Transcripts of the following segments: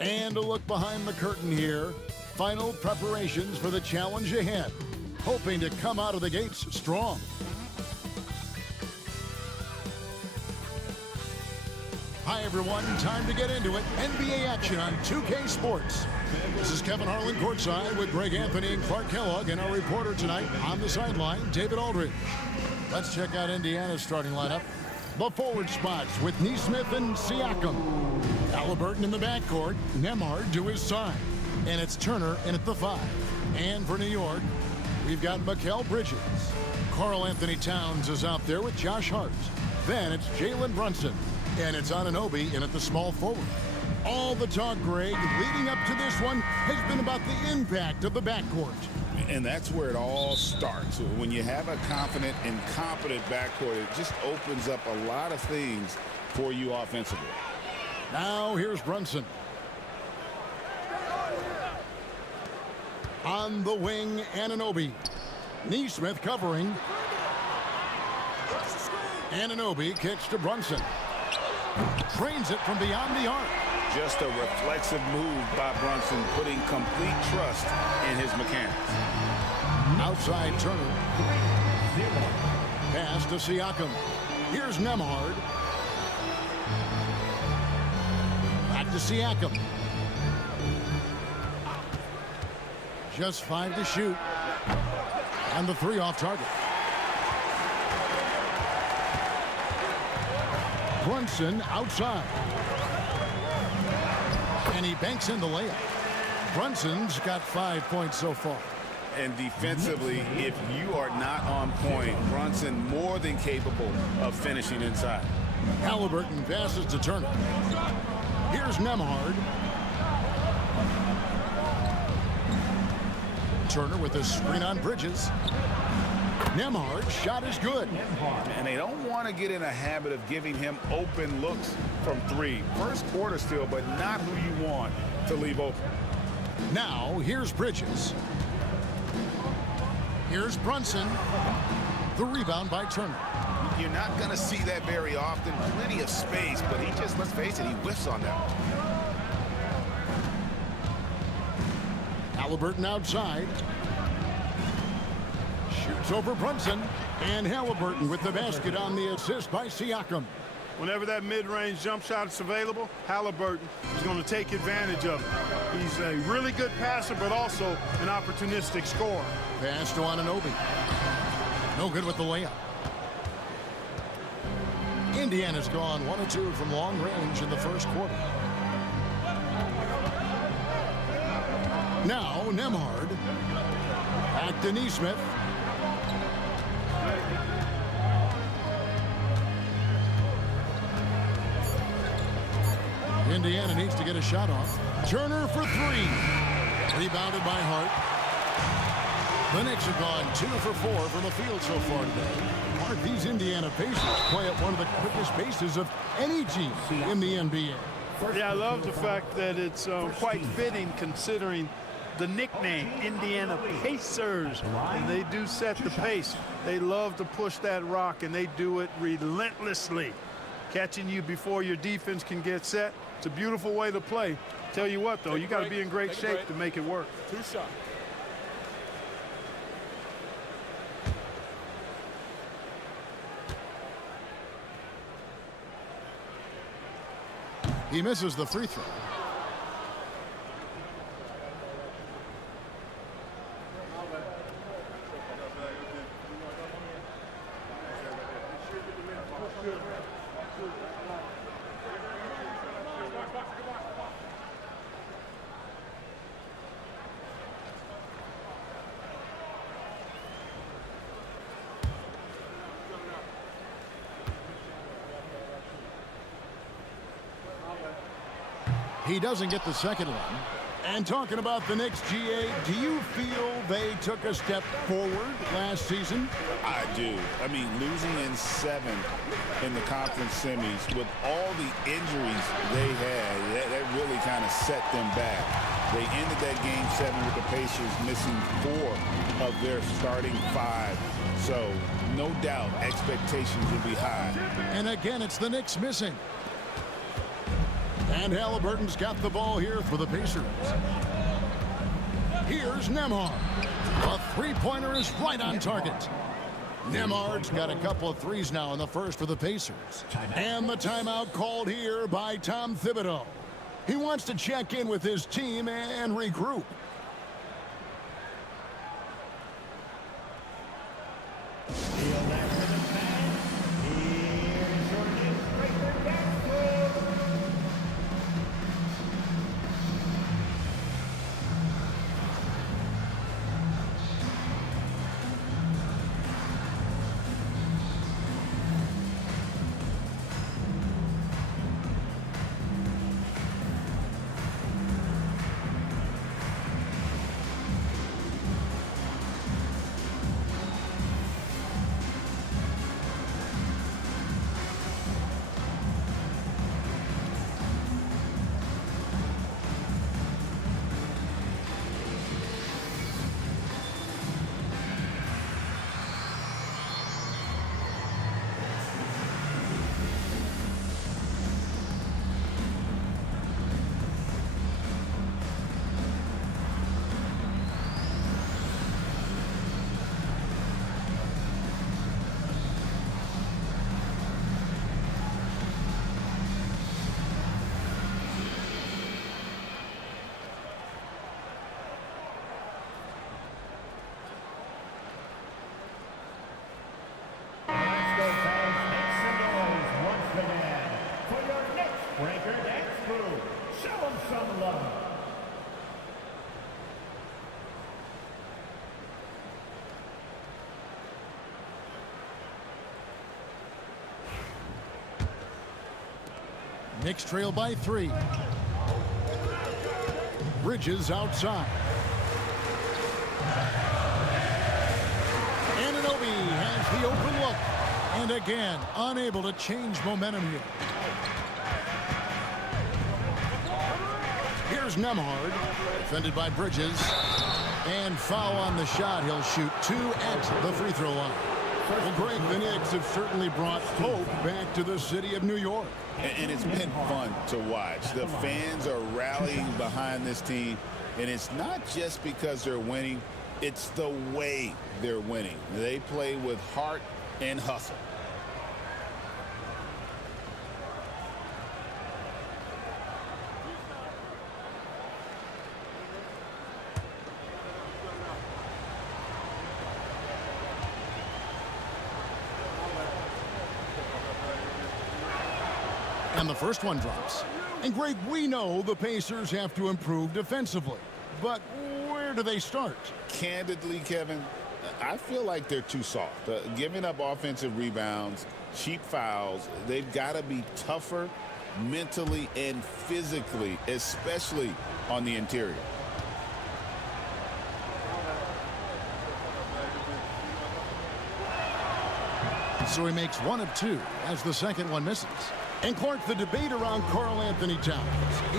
And a look behind the curtain here. Final preparations for the challenge ahead. Hoping to come out of the gates strong. Hi, everyone. Time to get into it. NBA action on 2K Sports. This is Kevin Harlan courtside with Greg Anthony and Clark Kellogg, and our reporter tonight on the sideline, David Aldridge. Let's check out Indiana's starting lineup. The forward spots with Nesmith and Siakam. Halliburton in the backcourt, Nembhard to his side. And it's Turner in at the 5. And for New York, we've got Mikal Bridges. Karl Anthony Towns is out there with Josh Hart. Then it's Jalen Brunson. And it's Anunoby in at the small forward. All the talk, Greg, leading up to this one has been about the impact of the backcourt. And that's where it all starts. When you have a confident and competent backcourt, it just opens up a lot of things for you offensively. Now here's Brunson. On the wing, Anunoby. Nesmith covering. Anunoby kicks to Brunson. Trains it from beyond the arc. Just a reflexive move by Brunson, putting complete trust in his mechanics. Outside Turner. Pass to Siakam. Here's Nembhard. Back to Siakam. Just 5 to shoot. And the 3 off target. Brunson outside. And he banks in the layup. Brunson's got 5 points so far. And defensively, if you are not on point, Brunson more than capable of finishing inside. Halliburton passes to Turner. Here's Nembhard. Turner with a screen on Bridges. Nembhard's shot is good. And they don't want to get in a habit of giving him open looks from 3. First quarter still, but not who you want to leave open. Now, here's Bridges. Here's Brunson. The rebound by Turner. You're not going to see that very often. Plenty of space, but he just, let's face it, he whiffs on that one. Halliburton outside. Shoots over Brunson. And Halliburton with the basket on the assist by Siakam. Whenever that mid-range jump shot is available, Halliburton is going to take advantage of it. He's a really good passer, but also an opportunistic scorer. Pass to Anunoby. No good with the layup. Indiana's gone 1 of 2 from long range in the first quarter. Now, Nembhard. Back to Nesmith. Indiana needs to get a shot off. Turner for 3. Rebounded by Hart. The Knicks have gone 2 for 4 from the field so far today. Mark, these Indiana Pacers play at one of the quickest paces of any team in the NBA. Yeah, I love the fact that it's quite fitting considering the nickname, Indiana Pacers. And they do set the pace. They love to push that rock, and they do it relentlessly. Catching you before your defense can get set. It's a beautiful way to play. Tell you what, though, you got to be in great shape to make it work. 2 shots. He misses the free throw. He doesn't get the second one. And talking about the Knicks, GA, do you feel they took a step forward last season? I do. I mean, losing in 7 in the conference semis with all the injuries they had, that really kind of set them back. They ended that game 7 with the Pacers missing 4 of their starting 5. So, no doubt, expectations will be high. And again, it's the Knicks missing. And Halliburton's got the ball here for the Pacers. Here's Nembhard. A three-pointer is right on target. Nembhard's got a couple of threes now in the first for the Pacers. And the timeout called here by Tom Thibodeau. He wants to check in with his team and regroup. Knicks trail by 3. Bridges outside. Anunoby has the open look. And again, unable to change momentum here. Here's Nembhard, defended by Bridges. And foul on the shot. He'll shoot 2 at the free throw line. Well, Greg, the Knicks have certainly brought hope back to the city of New York. And it's been fun to watch. The fans are rallying behind this team. And it's not just because they're winning. It's the way they're winning. They play with heart and hustle. And the first one drops. And Greg, we know the Pacers have to improve defensively. But where do they start? Candidly, Kevin, I feel like they're too soft. Giving up offensive rebounds, cheap fouls, they've got to be tougher mentally and physically, especially on the interior. So he makes 1 of 2 as the second one misses. And Clark, the debate around Karl Anthony Towns.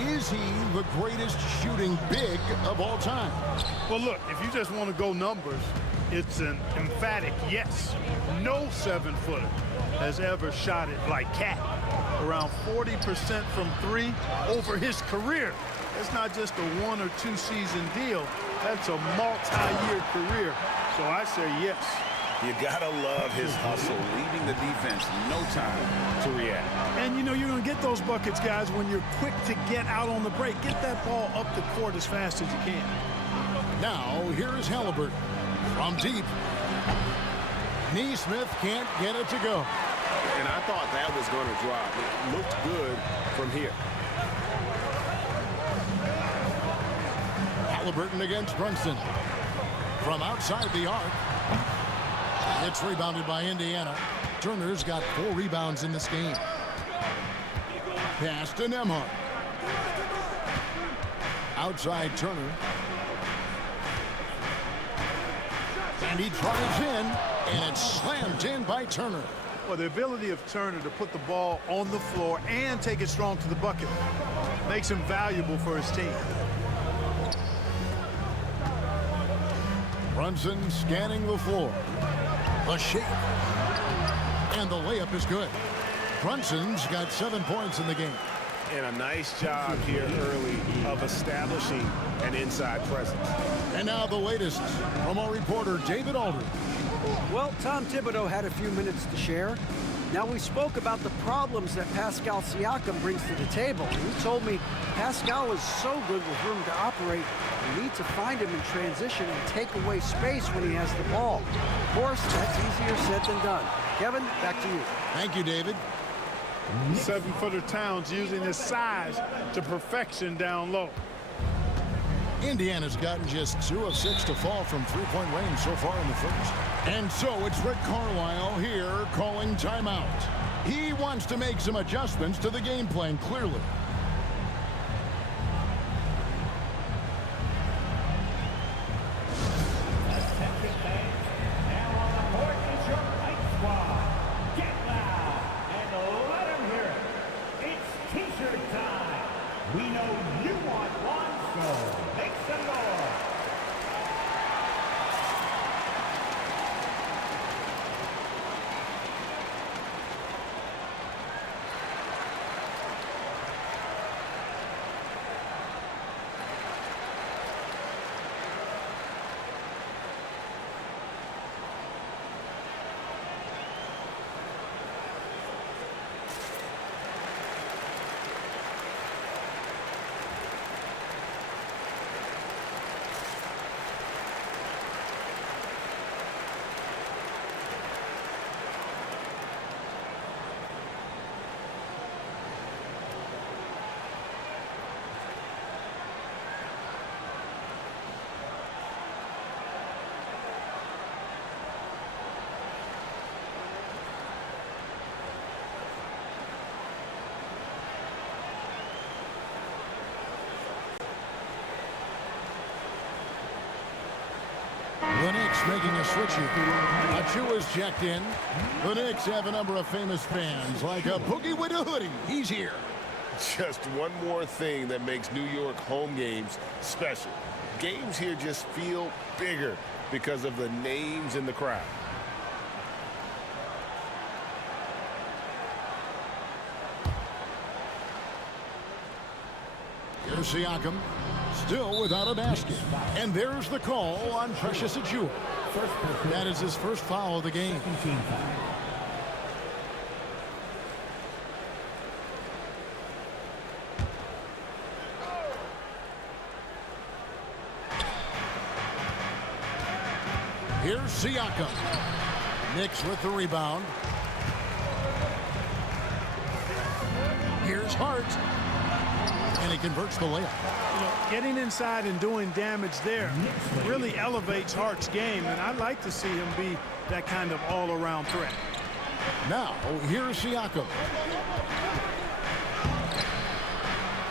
Is he the greatest shooting big of all time? Well, look, if you just want to go numbers, it's an emphatic yes. No 7-footer has ever shot it like Cat. Around 40% from 3 over his career. That's not just a 1 or 2 season deal. That's a multi-year career. So I say yes. You gotta love his hustle, leaving the defense no time to react. And you know you're gonna get those buckets, guys, when you're quick to get out on the break. Get that ball up the court as fast as you can. Now here is Halliburton from deep. Neesmith can't get it to go. And I thought that was going to drop. It looked good from here. Halliburton against Brunson. From outside the arc. It's rebounded by Indiana. Turner's got 4 rebounds in this game. Pass to Nembhard. Outside Turner. And he drives in, and it's slammed in by Turner. Well, the ability of Turner to put the ball on the floor and take it strong to the bucket makes him valuable for his team. Brunson scanning the floor. A shake. And the layup is good. Brunson's got 7 points in the game. and a nice job here early of establishing an inside presence. And now the latest from our reporter, David Aldridge. Well, Tom Thibodeau had a few minutes to share. Now, we spoke about the problems that Pascal Siakam brings to the table. And he told me Pascal is so good with room to operate, you need to find him in transition and take away space when he has the ball. Of course, that's easier said than done. Kevin, back to you. Thank you, David. 7-footer Towns using his size to perfection down low. Indiana's gotten just 2 of 6 to fall from three-point range so far in the first. And so it's Rick Carlisle here calling timeout. He wants to make some adjustments to the game plan, clearly. The Knicks making a switch here. Achua's checked in. The Knicks have a number of famous fans, like a boogie with a hoodie. He's here. Just one more thing that makes New York home games special. Games here just feel bigger because of the names in the crowd. Here's Siakam, still without a basket. And there's the call on Precious Achiuwa. That is his first foul of the game. Here's Siakam. Knicks with the rebound. Here's Hart. And he converts the layup. You know, getting inside and doing damage there really elevates Hart's game, and I'd like to see him be that kind of all-around threat. Now, here's Siakam.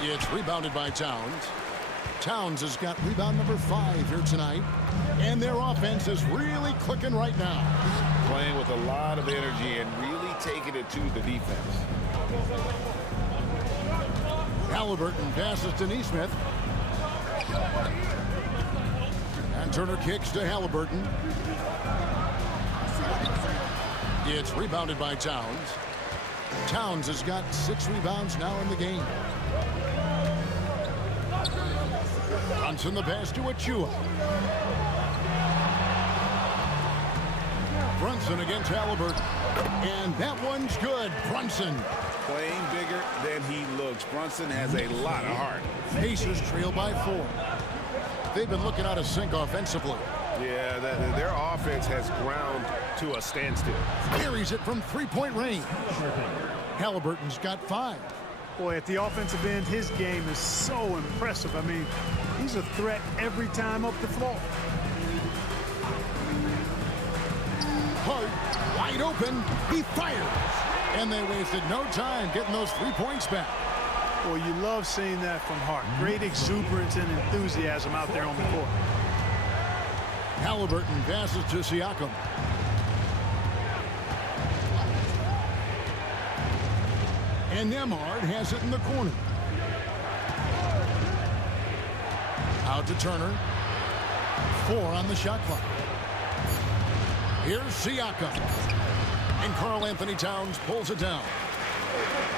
It's rebounded by Towns. Towns has got rebound number 5 here tonight. And their offense is really clicking right now. Playing with a lot of energy and really taking it to the defense. Halliburton passes to Nesmith. And Turner kicks to Halliburton. It's rebounded by Towns. Towns has got 6 rebounds now in the game. Brunson the pass to Achiuwa. Brunson against Halliburton. And that one's good. Brunson. Playing bigger than he looks. Brunson has a lot of heart. Pacers trail by 4. They've been looking out of sync offensively. Yeah, their offense has ground to a standstill. Carries it from three-point range. Halliburton's got 5. Boy, at the offensive end, his game is so impressive. I mean, he's a threat every time up the floor. Hart, wide open, he fires. And they wasted no time getting those 3 points back. Boy, you love seeing that from Hart. Great exuberance and enthusiasm out there on the court. Halliburton passes to Siakam. And Nembhard has it in the corner. Out to Turner. 4 on the shot clock. Here's Siakam. And Karl-Anthony Towns pulls it down.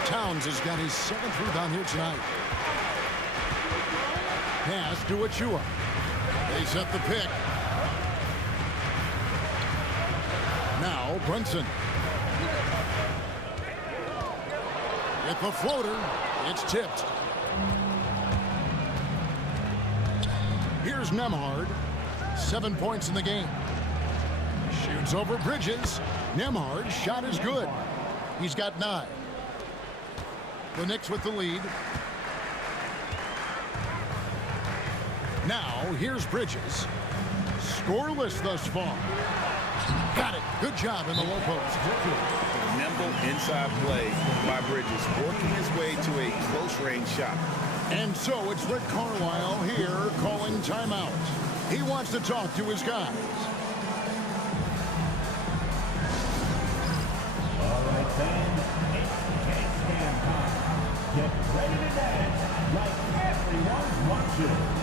Towns has got his 7th rebound here tonight. Pass to Achua. They set the pick. Now Brunson. With the floater, it's tipped. Here's Nembhard. 7 points in the game. Shoots over Bridges. Nembhard's shot is good. He's got 9. The Knicks with the lead. Now, here's Bridges. Scoreless thus far. Got it. Good job in the low post. Nimble inside play by Bridges, working his way to a close-range shot. And so it's Rick Carlisle here calling timeout. He wants to talk to his guys. All right, fans, it's game time. Get ready to dance like everyone's watching.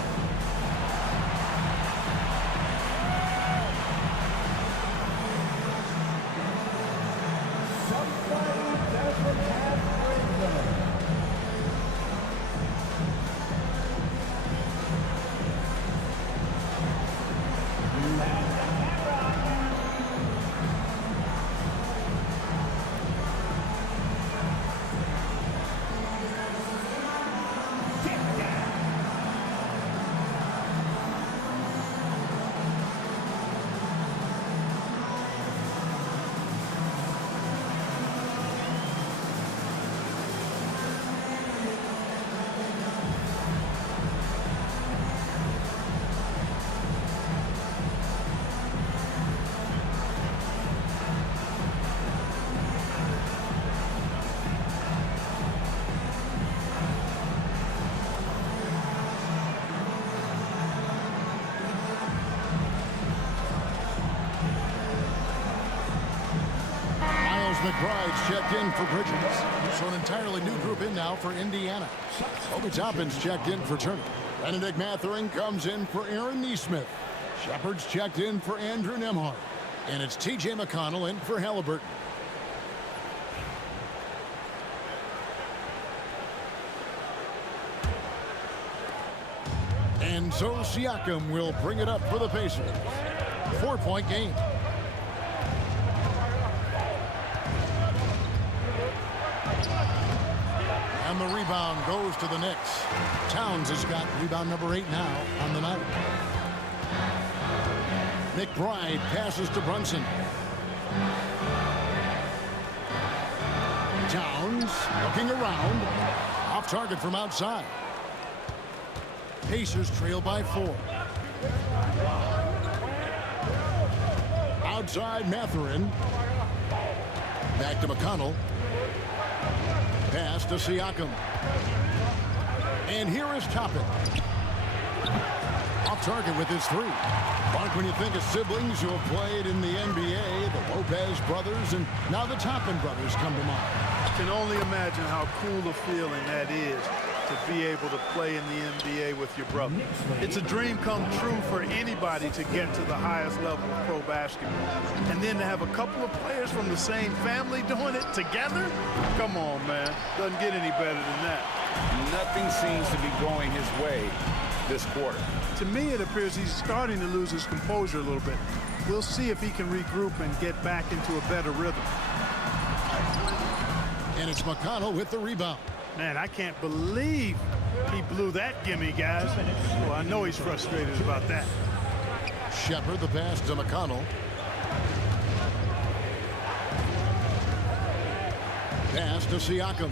McBride's checked in for Bridges. So an entirely new group in now for Indiana. Obi Toppin's checked in for Turner. Benedict Mathurin comes in for Aaron Nesmith. Shepard's checked in for Andrew Nembhard. And it's T.J. McConnell in for Halliburton. And so Siakam will bring it up for the Pacers. 4-point game. And the rebound goes to the Knicks. Towns has got rebound number 8 now on the night. McBride passes to Brunson. Towns looking around. Off target from outside. Pacers trail by 4. Outside Mathurin. Back to McConnell. Pass to Siakam. And here is Toppin. Off target with his 3. Mark, when you think of siblings who have played in the NBA, the Lopez brothers, and now the Toppin brothers come to mind. I can only imagine how cool a feeling that is to be able to play in the NBA with your brother. It's a dream come true for anybody to get to the highest level of pro basketball. And then to have a couple of players from the same family doing it together? Come on, man. Doesn't get any better than that. Nothing seems to be going his way this quarter. To me, it appears he's starting to lose his composure a little bit. We'll see if he can regroup and get back into a better rhythm. And it's McConnell with the rebound. Man, I can't believe he blew that gimme, guys. Well, I know he's frustrated about that. Shepard the pass to McConnell. Pass to Siakam.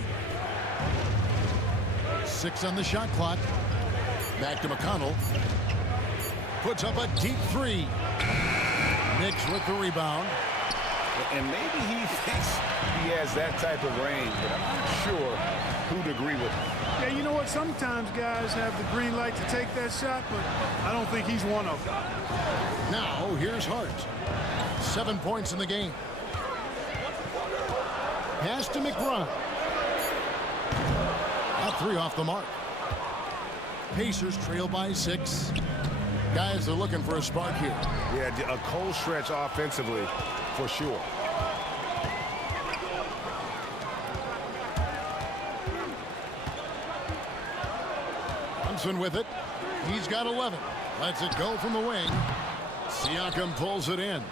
6 on the shot clock. Back to McConnell. Puts up a deep 3. Knicks with the rebound. And maybe he thinks he has that type of range, but I'm not sure who'd agree with him. Yeah, you know what? Sometimes guys have the green light to take that shot, but I don't think he's one of them. Now, here's Hart. 7 points in the game. Pass to McBride. A 3 off the mark. Pacers trail by 6. Guys are looking for a spark here. Yeah, a cold stretch offensively for sure. Brunson with it. He's got 11. Lets it go from the wing. Siakam pulls it in.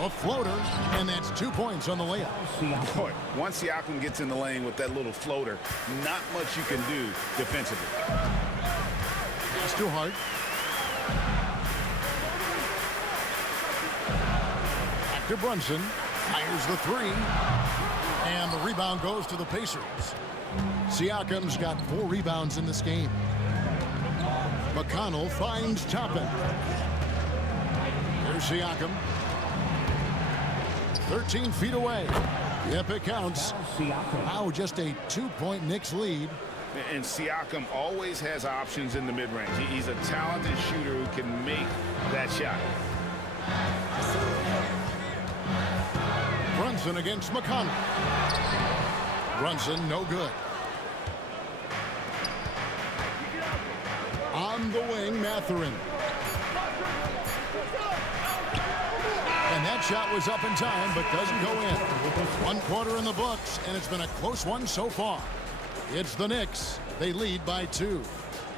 A floater, and that's 2 points on the layup. Boy, once Siakam gets in the lane with that little floater, not much you can do defensively. It's too hard. Back to Brunson. Fires the three. And the rebound goes to the Pacers. Siakam's got 4 rebounds in this game. McConnell finds Toppin. Here's Siakam. 13 feet away. Yep, it counts. Now just a 2-point Knicks lead. And Siakam always has options in the mid-range. He's a talented shooter who can make that shot. Brunson against McConnell. Brunson, no good. On the wing, Mathurin. And that shot was up in time, but doesn't go in. 1 quarter in the books, and it's been a close one so far. It's the Knicks. They lead by 2.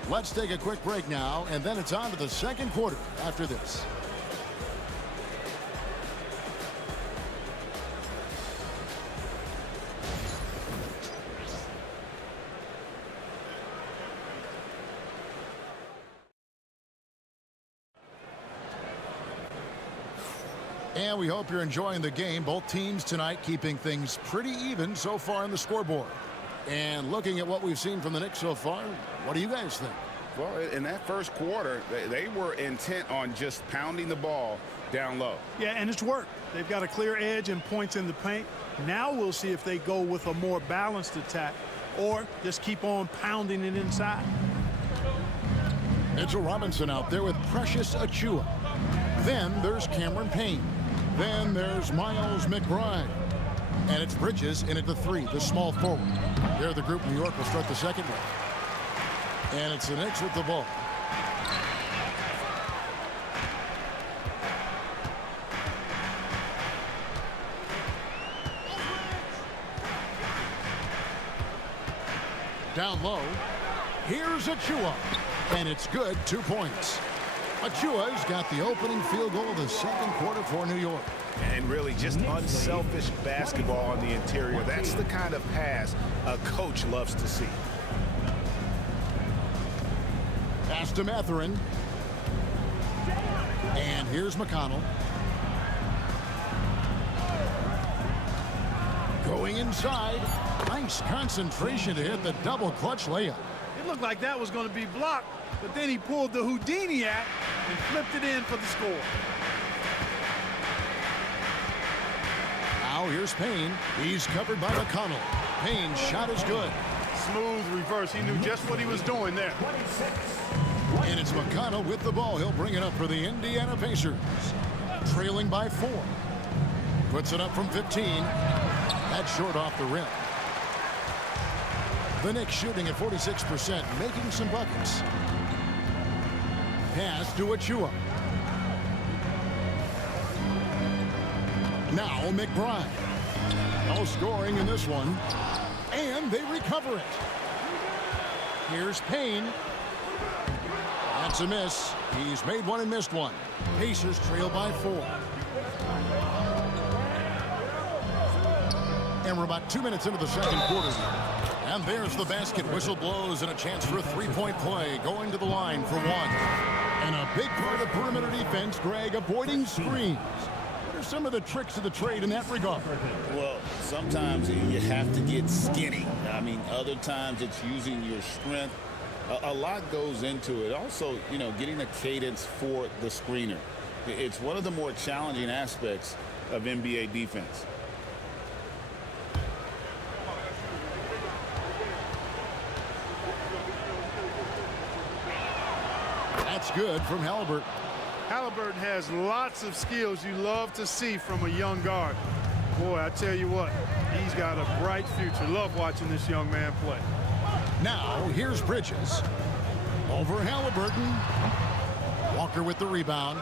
Let's take a quick break now, and then it's on to the second quarter after this. And we hope you're enjoying the game. Both teams tonight keeping things pretty even so far on the scoreboard. And looking at what we've seen from the Knicks so far, what do you guys think? Well, in that first quarter, they were intent on just pounding the ball down low. Yeah, and it's worked. They've got a clear edge and points in the paint. Now we'll see if they go with a more balanced attack or just keep on pounding it inside. Mitchell Robinson out there with Precious Achiuwa. Then there's Cameron Payne. Then there's Miles McBride. And it's Bridges in at the 3, the small forward. They're the group New York will start the second with. And it's the Knicks with the ball. Down low. Here's Achiuwa. And it's good, 2 points. Achiuwa's got the opening field goal of the second quarter for New York. And really just unselfish basketball on the interior. That's the kind of pass a coach loves to see. Pass to Mathurin. And here's McConnell. Going inside. Nice concentration to hit the double clutch layup. It looked like that was going to be blocked, but then he pulled the Houdini act and flipped it in for the score. Now here's Payne. He's covered by McConnell. Payne's shot is good. Smooth reverse. He knew just what he was doing there. And it's McConnell with the ball. He'll bring it up for the Indiana Pacers. Trailing by 4. Puts it up from 15. That's short off the rim. The Knicks shooting at 46%, making some buckets. Pass to Achiuwa. Now McBride. No scoring in this one. And they recover it. Here's Payne. That's a miss. He's made one and missed one. Pacers trail by 4. And we're about 2 minutes into the second quarter. And there's the basket. Whistle blows and a chance for a 3-point play. Going to the line for 1. And a big part of perimeter defense, Greg, avoiding screens. What are some of the tricks of the trade in that regard? Well, sometimes you have to get skinny. I mean, other times it's using your strength. A lot goes into it. Also, you know, getting a cadence for the screener. It's one of the more challenging aspects of NBA defense. That's good from Halliburton. Halliburton has lots of skills you love to see from a young guard. Boy, I tell you what, he's got a bright future. Love watching this young man play. Now, here's Bridges. Over Halliburton. Walker with the rebound.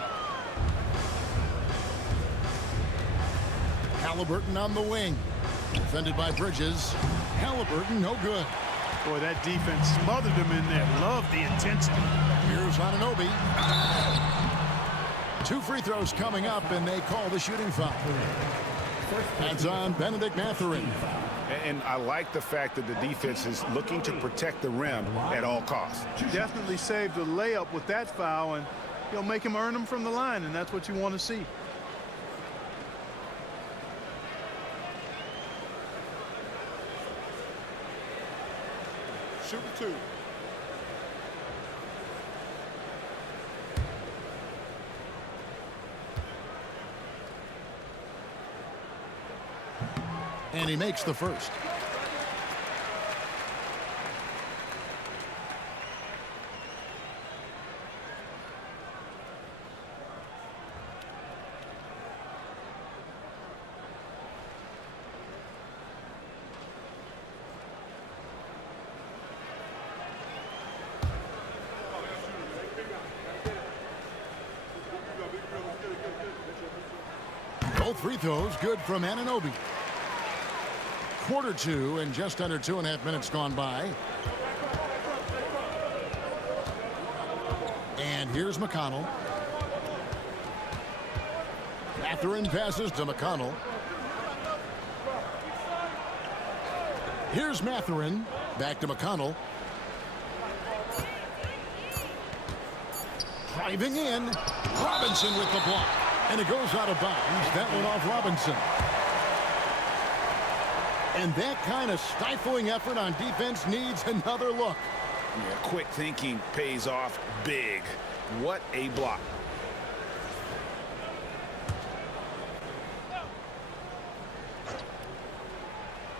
Halliburton on the wing. Defended by Bridges. Halliburton, no good. Boy, that defense smothered him in there. Love the intensity. Here's Anunoby. 2 free throws coming up, and they call the shooting foul. That's on Benedict Mathurin. And I like the fact that the defense is looking to protect the rim at all costs. Definitely saved a layup with that foul, and you'll make him earn them from the line, and that's what you want to see. Shoot 2. And he makes the first. Both free throws good from Anunoby. Quarter 2 and just under 2.5 minutes gone by. And here's McConnell. Mathurin passes to McConnell. Here's Mathurin. Back to McConnell. Driving in. Robinson with the block. And it goes out of bounds. That one off Robinson. And that kind of stifling effort on defense needs another look. Yeah, quick thinking pays off big. What a block.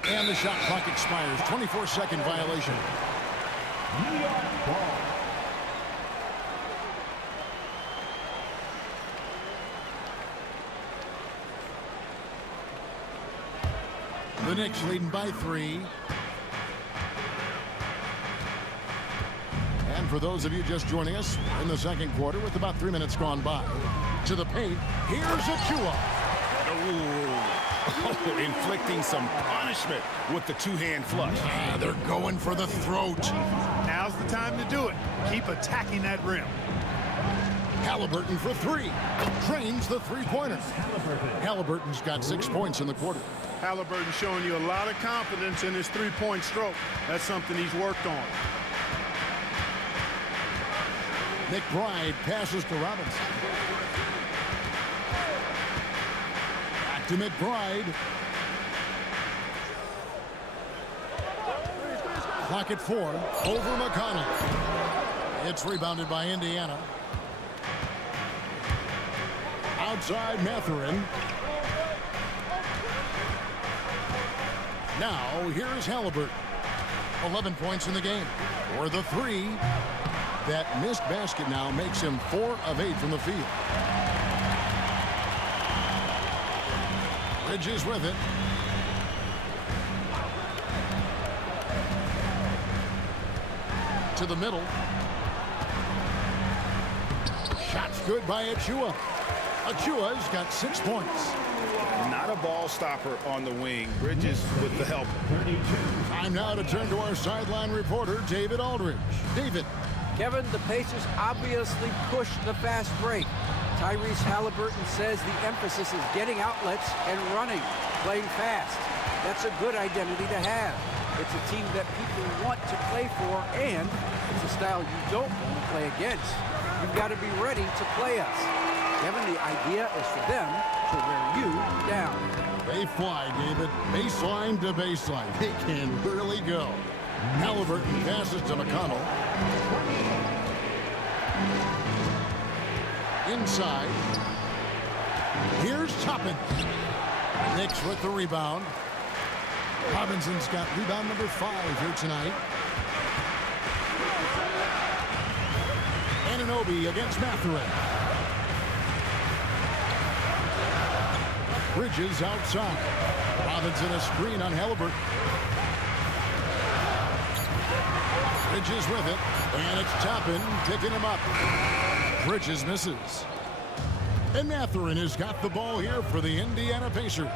And the shot clock expires. 24-second violation. New York ball. The Knicks leading by 3. And for those of you just joining us, we're in the second quarter with about 3 minutes gone by. To the paint, here's Achua. Oh, inflicting some punishment with the two-hand flush. They're going for the throat. Now's the time to do it. Keep attacking that rim. Halliburton for 3. Trains the three-pointer. Halliburton's got 6 points in the quarter. Halliburton showing you a lot of confidence in his three-point stroke. That's something he's worked on. McBride passes to Robinson. Back to McBride. Clock at 4. Over McConnell. It's rebounded by Indiana. Outside Mathurin. Now, here's Halliburton. 11 points in the game. For the 3. That missed basket now makes him 4 of 8 from the field. Bridges with it. To the middle. Shot's good by Achua. Achua's got 6 points. Not a ball stopper on the wing. Bridges with the help. Time now to turn to our sideline reporter, David Aldridge. David. Kevin, the Pacers obviously pushed the fast break. Tyrese Halliburton says the emphasis is getting outlets and running, playing fast. That's a good identity to have. It's a team that people want to play for, and it's a style you don't want to play against. You've got to be ready to play us. Kevin, the idea is for them to wear you down. They fly, David. Baseline to baseline. They can really go. Halliburton passes to McConnell. Inside. Here's Toppin. Knicks with the rebound. Robinson's got rebound number 5 here tonight. Anunoby against Mathurin. Bridges outside. Robinson a screen on Halliburton. Bridges with it. And it's Toppin picking him up. Bridges misses. And Mathurin has got the ball here for the Indiana Pacers.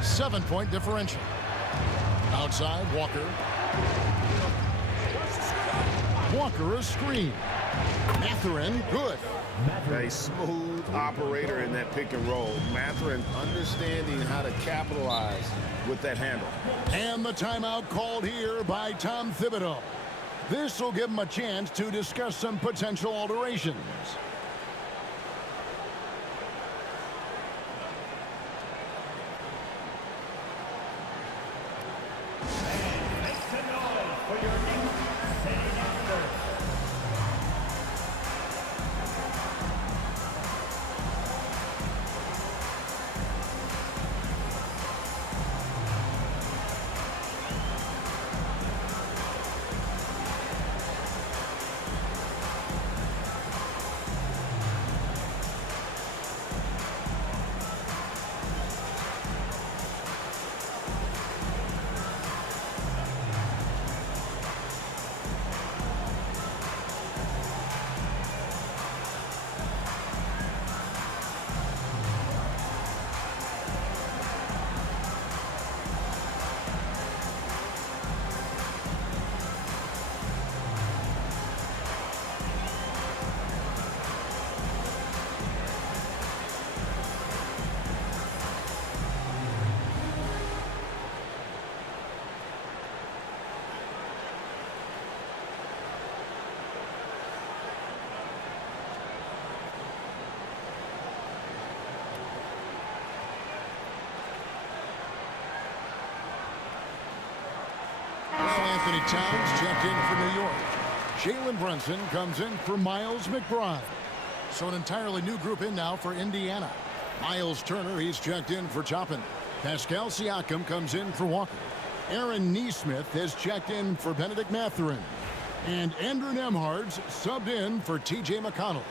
7-point differential. Outside, Walker. Walker, a screen. Mathurin, good. A smooth operator in that pick and roll. Mathurin understanding how to capitalize with that handle. And the timeout called here by Tom Thibodeau. This will give him a chance to discuss some potential alterations. Make some noise for your Knicks sitting at first. Anthony Towns checked in for New York. Jalen Brunson comes in for Miles McBride. So an entirely new group in now for Indiana. Miles Turner, he's checked in for Toppin. Pascal Siakam comes in for Walker. Aaron Nesmith has checked in for Benedict Mathurin. And Andrew Nembhard's subbed in for T.J. McConnell.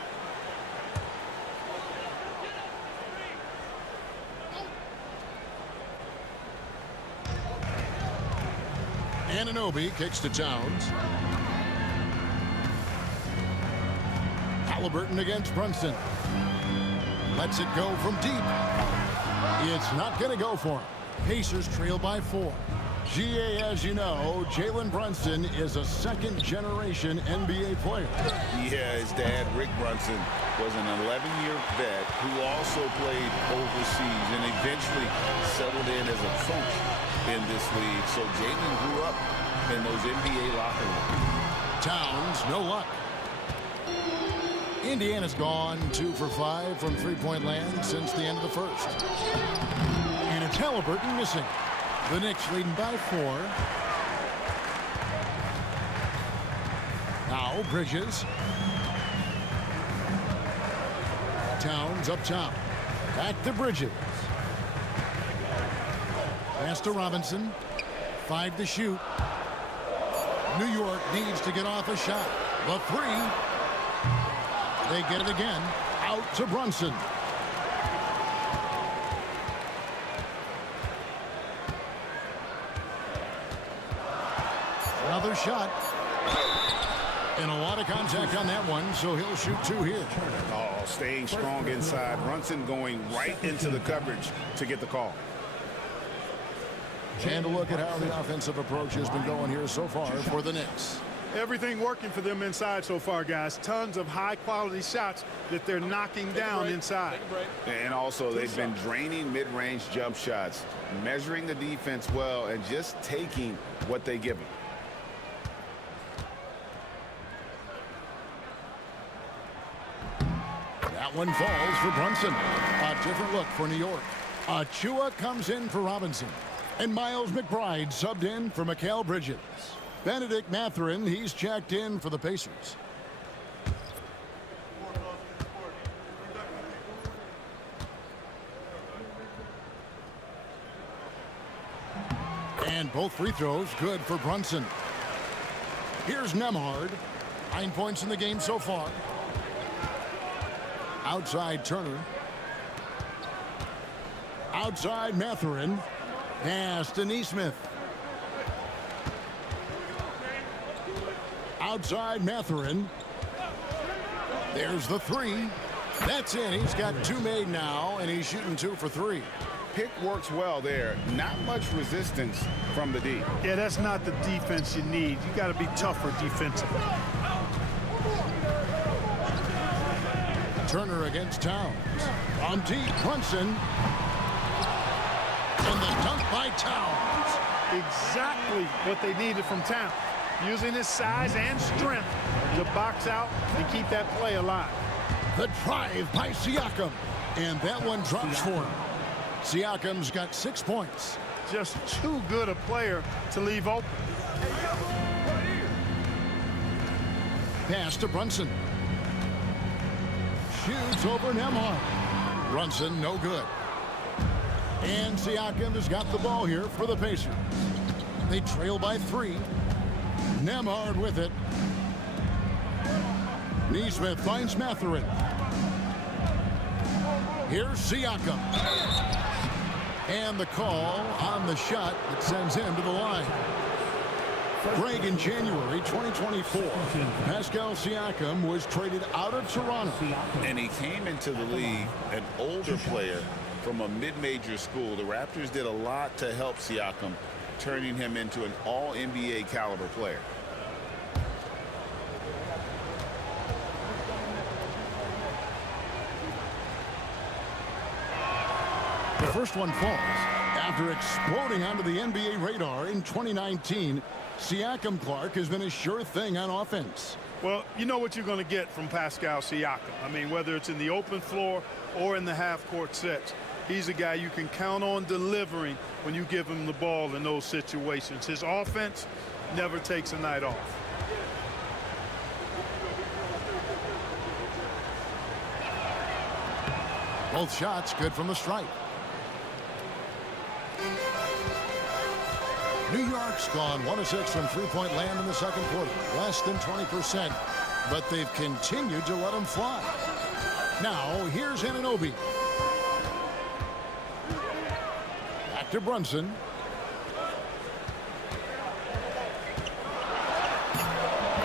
Anunoby kicks to Towns. Halliburton against Brunson. Lets it go from deep. It's not going to go for him. Pacers trail by 4. GA, as you know, Jalen Brunson is a second-generation NBA player. Yeah, his dad, Rick Brunson, was an 11-year vet who also played overseas and eventually settled in as a coach in this league. So Jalen grew up in those NBA locker rooms. Towns, no luck. Indiana's gone 2 for 5 from three-point land since the end of the first. And it's Halliburton missing. The Knicks leading by 4. Now Bridges. Towns up top. Back to Bridges. Pass to Robinson. 5 to shoot. New York needs to get off a shot. The 3. They get it again. Out to Brunson. Another shot. And a lot of contact on that one, so he'll shoot 2 here. Oh, staying strong inside. Brunson going right into the coverage to get the call. And a look at how the offensive approach has been going here so far for the Knicks. Everything working for them inside so far, guys. Tons of high-quality shots that they're knocking down inside. And also, they've been draining mid-range jump shots, measuring the defense well, and just taking what they give them. That one falls for Brunson. A different look for New York. Achua comes in for Robinson. And Miles McBride subbed in for Mikal Bridges. Benedict Mathurin, he's checked in for the Pacers. And both free throws good for Brunson. Here's Nembhard. 9 points in the game so far. Outside Turner. Outside Mathurin. Pass to Nesmith. Outside Mathurin. There's the 3. That's in. He's got 2 made now, and he's shooting 2 for 3. pick works well there. Not much resistance from the D. Yeah, that's not the defense you need. You got to be tougher defensively. Turner against Towns. On deep, Brunson. And the dunk by Towns. Exactly what they needed from Towns. Using his size and strength to box out and keep that play alive. The drive by Siakam. And that one drops for him. Siakam's got 6 points. Just too good a player to leave open. Pass to Brunson. Shoots over Nembhard. Brunson, no good. And Siakam has got the ball here for the Pacers. They trail by 3. Nembhard with it. Nesmith finds Mathurin. Here's Siakam. And the call on the shot that sends him to the line. Greg, in January 2024, Pascal Siakam was traded out of Toronto. And he came into the league an older player from a mid-major school. The Raptors did a lot to help Siakam, turning him into an all-NBA caliber player. The first one falls. After exploding onto the NBA radar in 2019, Siakam Clark has been a sure thing on offense. Well, you know what you're going to get from Pascal Siakam. I mean, whether it's in the open floor or in the half-court sets, he's a guy you can count on delivering when you give him the ball in those situations. His offense never takes a night off. Both shots good from the stripe. New York's gone 1 of 6 from three-point land in the second quarter. Less than 20%, but they've continued to let them fly. Now, here's Anunoby. Back to Brunson.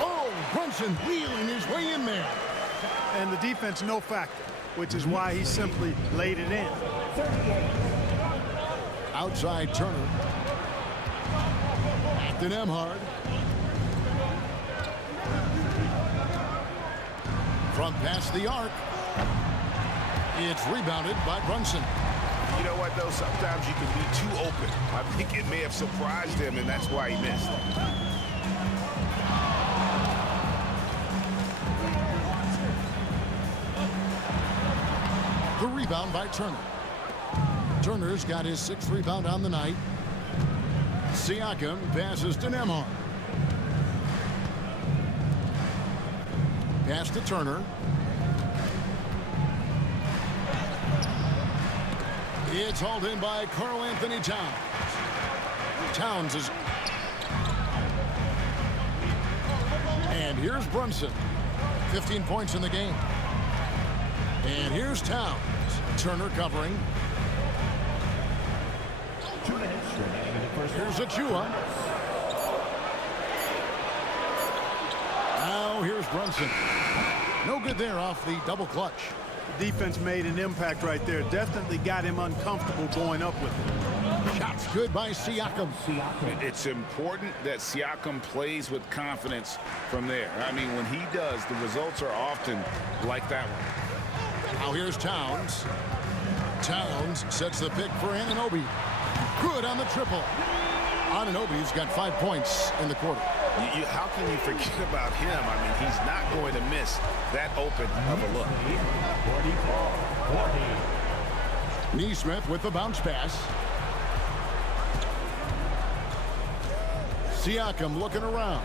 Oh, Brunson wheeling his way in there. And the defense no factor, which is why he simply laid it in. Outside Turner. Back to Nembhard. From past the arc. It's rebounded by Brunson. You know what, though? Sometimes you can be too open. I think it may have surprised him, and that's why he missed. The rebound by Turner. Turner's got his 6th rebound on the night. Siakam passes to Nembhard. Pass to Turner. It's hauled in by Karl Anthony Towns. Towns is... And here's Brunson. 15 points in the game. And here's Towns. Turner covering. 2 minutes remaining in the first half. Here's Achua. Now here's Brunson. No good there off the double clutch. Defense made an impact right there. Definitely got him uncomfortable going up with it. Shots good by Siakam. It's important that Siakam plays with confidence from there. I mean, when he does, the results are often like that one. Now here's Towns. Towns sets the pick for Anunoby. Good on the triple. Anunoby's got 5 points in the quarter. How can you forget about him? I mean, he's not going to miss that open of a look. 44-40. Nesmith with the bounce pass. Siakam looking around.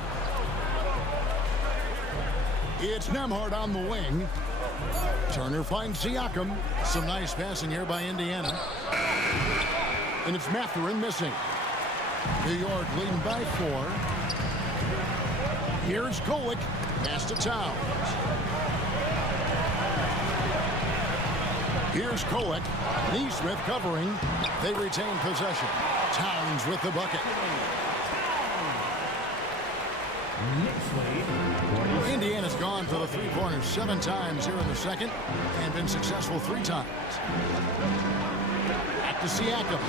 It's Nembhard on the wing. Turner finds Siakam. Some nice passing here by Indiana. And it's Mathurin missing. New York leading by 4. Here's Kolek. Pass to Towns. Here's Kolek. Nesmith covering. They retain possession. Towns with the bucket. Indiana's gone for the three-pointers 7 times here in the second and been successful 3 times. Back to Siakam.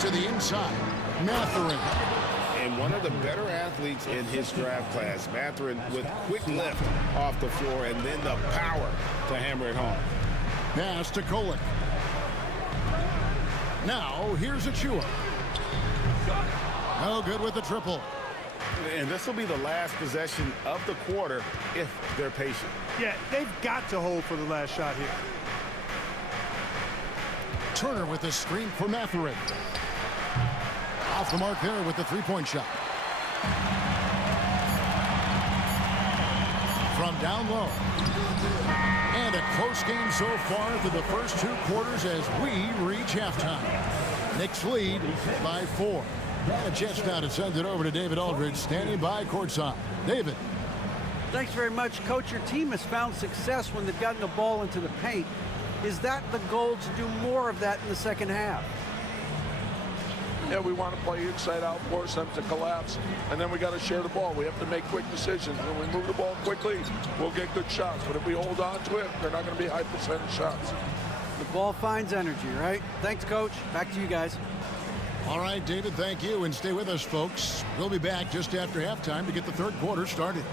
To the inside, Mathurin. And one of the better athletes in his draft class, Mathurin, with quick lift off the floor and then the power to hammer it home. Pass to Kolek. Now, here's Achua. No good with the triple. And this will be the last possession of the quarter if they're patient. Yeah, they've got to hold for the last shot here. Turner with the screen for Mathurin. Off the mark there with the three-point shot. From down low. And a close game so far through the first two quarters as we reach halftime. Knicks lead by 4. And a chance now to send it over to David Aldridge, standing by courtside. David. Thanks very much, Coach. Your team has found success when they've gotten the ball into the paint. Is that the goal, to do more of that in the second half? Yeah, we want to play inside out, force them to collapse, and then we got to share the ball. We have to make quick decisions. When we move the ball quickly, we'll get good shots. But if we hold on to it, they're not going to be high percentage shots. The ball finds energy, right? Thanks, Coach. Back to you guys. All right, David, thank you. And stay with us, folks. We'll be back just after halftime to get the third quarter started.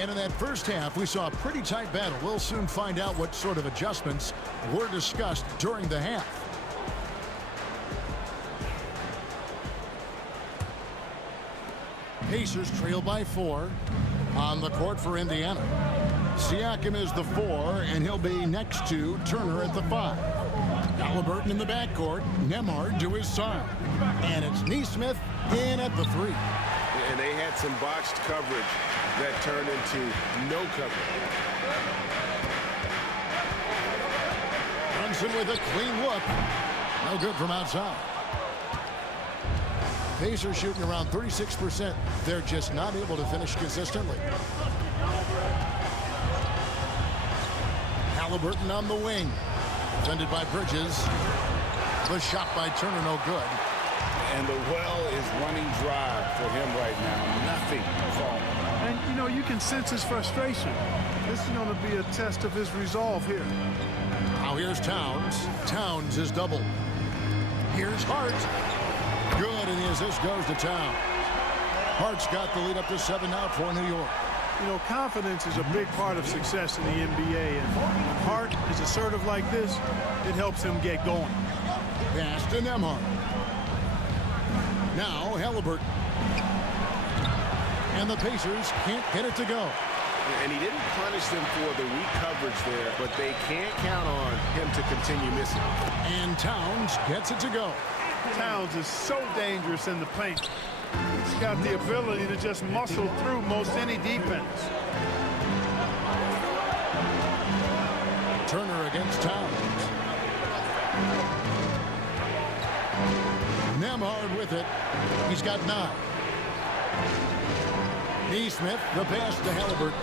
And in that first half, we saw a pretty tight battle. We'll soon find out what sort of adjustments were discussed during the half. Pacers trail by 4 on the court for Indiana. Siakam is the 4, and he'll be next to Turner at the 5. Halliburton in the backcourt, Nembhard to his side. And it's Nesmith in at the 3. And they had some boxed coverage that turned into no coverage. Brunson with a clean look. No good from outside. Pacers shooting around 36%. They're just not able to finish consistently. Halliburton on the wing. Defended by Bridges. The shot by Turner, no good. And the well is running dry for him right now. Nothing falling. And, you know, you can sense his frustration. This is going to be a test of his resolve here. Now here's Towns. Towns is doubled. Here's Hart. Good, and the assist goes to Towns. Hart's got the lead up to 7 now for New York. You know, confidence is a big part of success in the NBA. And when Hart is assertive like this, it helps him get going. Pass to Nembhard. Now Halliburton. And the Pacers can't get it to go. And he didn't punish them for the weak coverage there, but they can't count on him to continue missing. And Towns gets it to go. Towns is so dangerous in the paint. He's got the ability to just muscle through most any defense. Turner against Towns. Nembhard with it. He's got 9. Nesmith, the pass to Halliburton.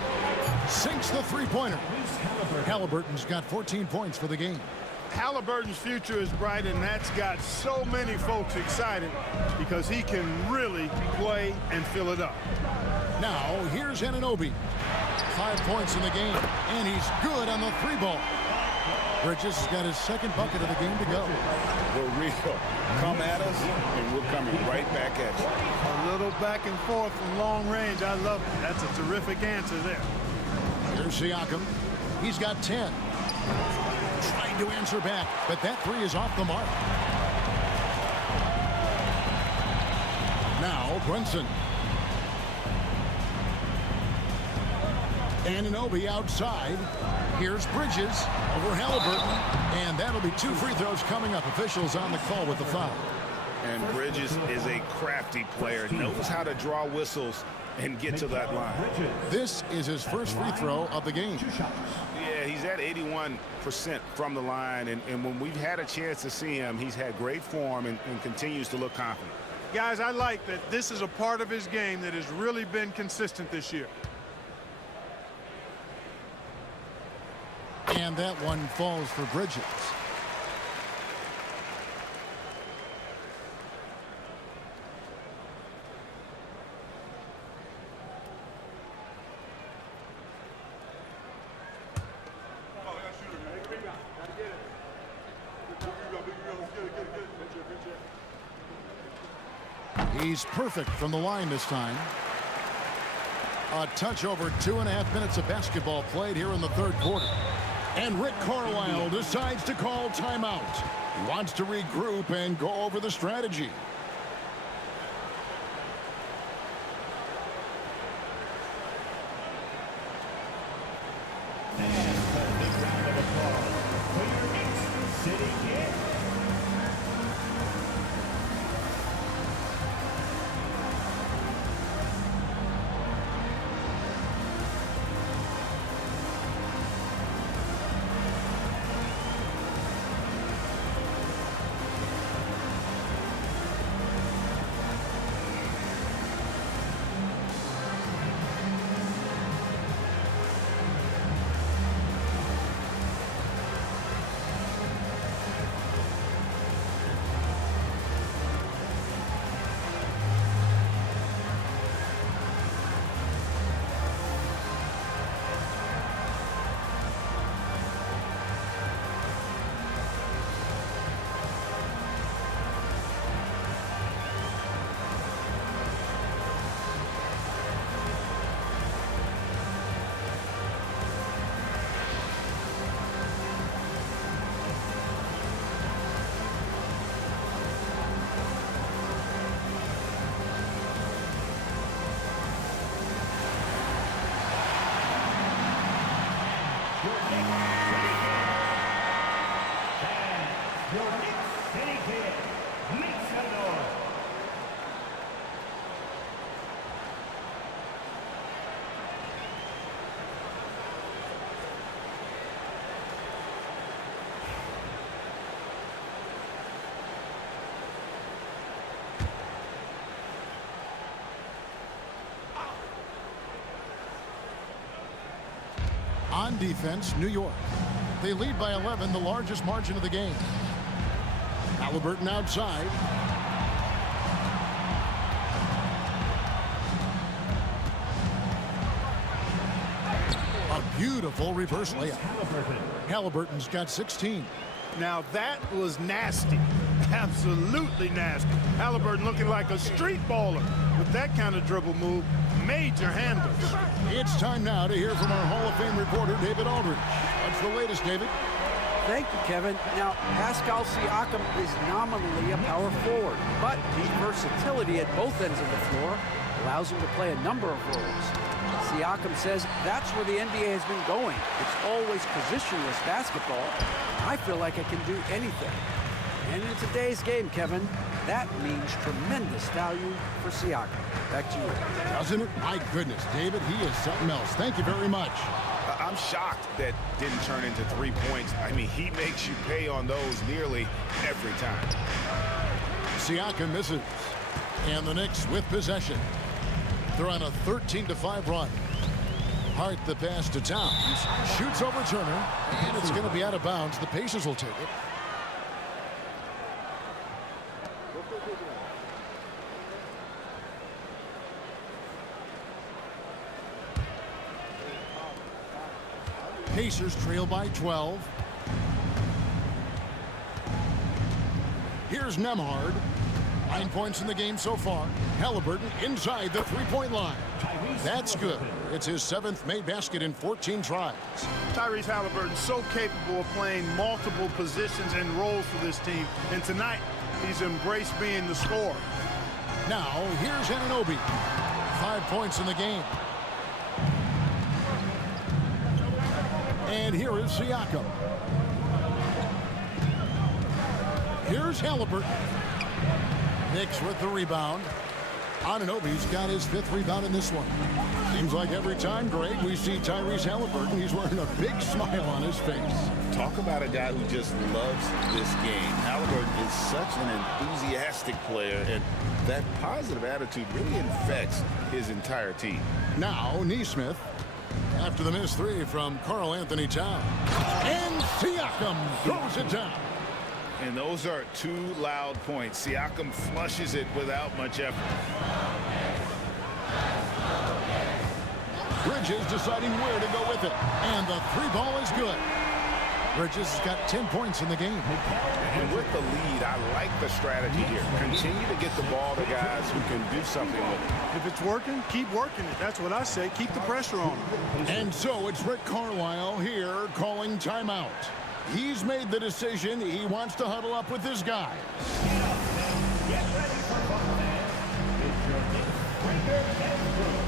Sinks the three-pointer. Halliburton's got 14 points for the game. Halliburton's future is bright, and that's got so many folks excited because he can really play and fill it up. Now, here's Anunoby. 5 points in the game, and he's good on the 3-ball. Bridges has got his second bucket of the game to go. For real. Come at us, and we're coming right back at you. A little back and forth from long range. I love it. That's a terrific answer there. Here's Siakam. He's got 10. Trying to answer back, but that 3 is off the mark. Now Brunson. Anunoby outside. Here's Bridges over Halliburton. And that'll be 2 free throws coming up. Officials on the call with the foul. And Bridges is a crafty player. Knows how to draw whistles and get to that line. This is his first free throw of the game. Yeah, he's at 81% from the line. And when we've had a chance to see him, he's had great form and continues to look confident. Guys, I like that this is a part of his game that has really been consistent this year. And that one falls for Bridges. He's perfect from the line this time. A touch over 2.5 minutes of basketball played here in the third quarter. And Rick Carlisle decides to call timeout. He wants to regroup and go over the strategy. And a big round of applause for your Knicks City Kid. Your Knicks City Kid, make some noise. On defense, New York. They lead by 11, the largest margin of the game. Halliburton outside. A beautiful reverse layup. Halliburton's got 16. Now that was nasty. Absolutely nasty. Halliburton looking like a street baller with that kind of dribble move. Major handles. It's time now to hear from our Hall of Fame reporter, David Aldridge. What's the latest, David? Thank you, Kevin. Now, Pascal Siakam is nominally a power forward, but his versatility at both ends of the floor allows him to play a number of roles. Siakam says that's where the NBA has been going. It's always positionless basketball. I feel like I can do anything. And in today's game, Kevin, that means tremendous value for Siakam. Back to you. Doesn't it? My goodness, David, he is something else. Thank you very much. I'm shocked that didn't turn into 3 points. I mean, he makes you pay on those nearly every time. Siakam misses. And the Knicks with possession. They're on a 13-5 run. Hart the pass to Towns. Shoots over Turner. And it's going to be out of bounds. The Pacers will take it. Pacers trail by 12. Here's Nembhard. 9 points in the game so far. Halliburton inside the three-point line. That's good. It's his 7th made basket in 14 tries. Tyrese Halliburton so capable of playing multiple positions and roles for this team. And tonight, he's embraced being the scorer. Now, here's Anunoby. 5 points in the game. And here is Siakam. Here's Halliburton. Knicks with the rebound. Anunoby's got his 5th rebound in this one. Seems like every time, Greg, we see Tyrese Halliburton, he's wearing a big smile on his face. Talk about a guy who just loves this game. Halliburton is such an enthusiastic player, and that positive attitude really infects his entire team. Now, Nesmith, after the missed 3 from Karl Anthony Towns. And Siakam throws it down. And those are 2 loud points. Siakam flushes it without much effort. Bridges deciding where to go with it. And the 3 ball is good. Bridges has got 10 points in the game. And with the lead, I like the strategy here. Continue to get the ball to guys who can do something with it. If it's working, keep working it. That's what I say. Keep the pressure on him. And so it's Rick Carlisle here calling timeout. He's made the decision. He wants to huddle up with his guys. Get ready for fun, fans. It's your Knicks Breaker and Crew.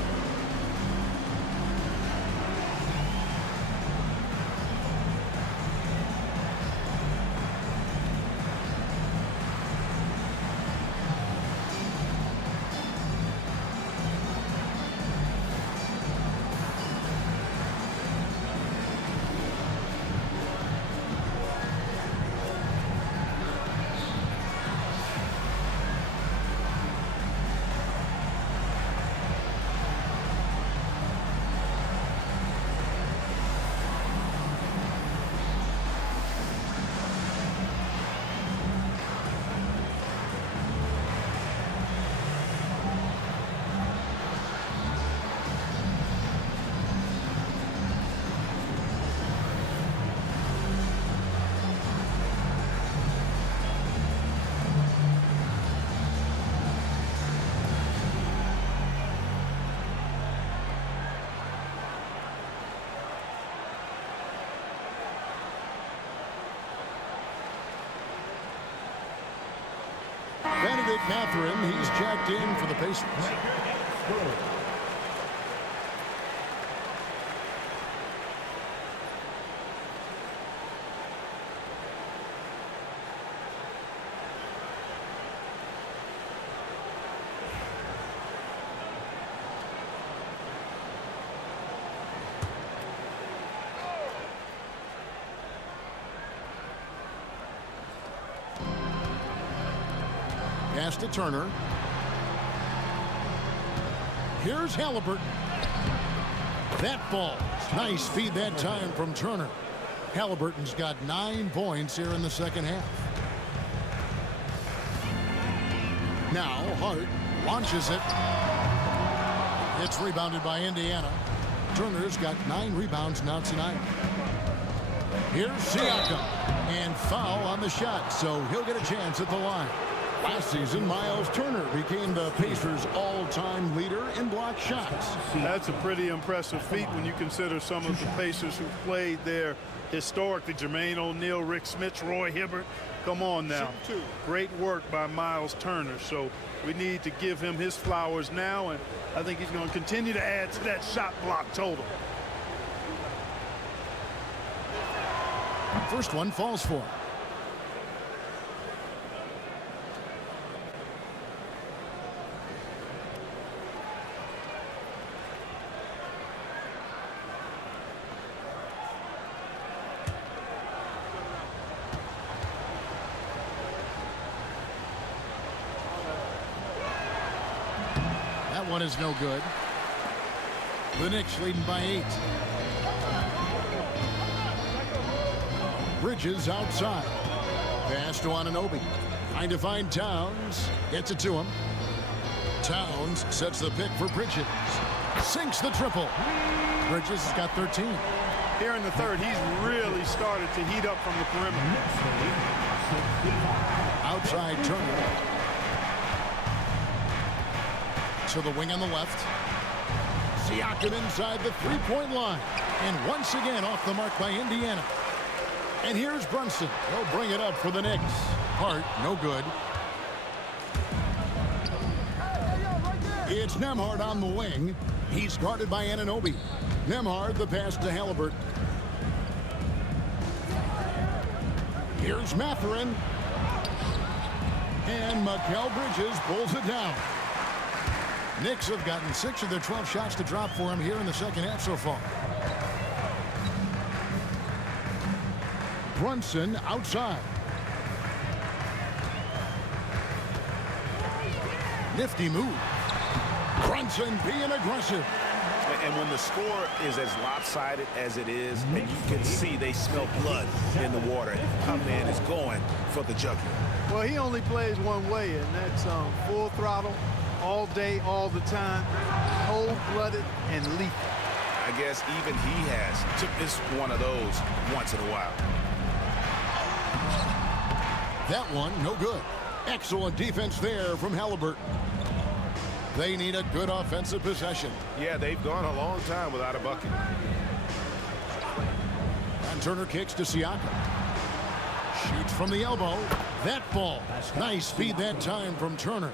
Benedict Mathurin, he's jacked in for the Pacers. Pass to Turner. Here's Halliburton. That ball. Nice feed that time from Turner. Halliburton's got 9 points here in the second half. Now Hart launches it. It's rebounded by Indiana. Turner's got 9 rebounds now tonight. Here's Siakam. And foul on the shot, so he'll get a chance at the line. Last season, Miles Turner became the Pacers' all-time leader in block shots. That's a pretty impressive feat when you consider some of the Pacers who played there historically. Jermaine O'Neal, Rick Smith, Roy Hibbert. Come on now. Great work by Miles Turner. So we need to give him his flowers now, and I think he's going to continue to add to that shot block total. First one falls for him. That one is no good. The Knicks leading by 8. Bridges outside. Pass to Anunoby. Trying to find Towns. Gets it to him. Towns sets the pick for Bridges. Sinks the triple. Bridges has got 13. Here in the third, he's really started to heat up from the perimeter. Outside Turner. To the wing on the left. Siakam inside the three-point line. And once again off the mark by Indiana. And here's Brunson. He'll bring it up for the Knicks. Hart, no good. It's Nembhard on the wing. He's guarded by Anunoby. Nembhard, the pass to Halliburton. Here's Mathurin. And Mikal Bridges pulls it down. Knicks have gotten 6 of their 12 shots to drop for him here in the second half so far. Brunson outside. Nifty move. Brunson being aggressive. And when the score is as lopsided as it is, and you can see they smell blood in the water, my man is going for the jugular. Well, he only plays one way, and that's full throttle, all day, all the time, cold-blooded and lethal. I guess even he has to miss one of those once in a while. That one, no good. Excellent defense there from Halliburton. They need a good offensive possession. Yeah, they've gone a long time without a bucket. And Turner kicks to Siakam. Shoots from the elbow. That ball. Nice speed that time from Turner.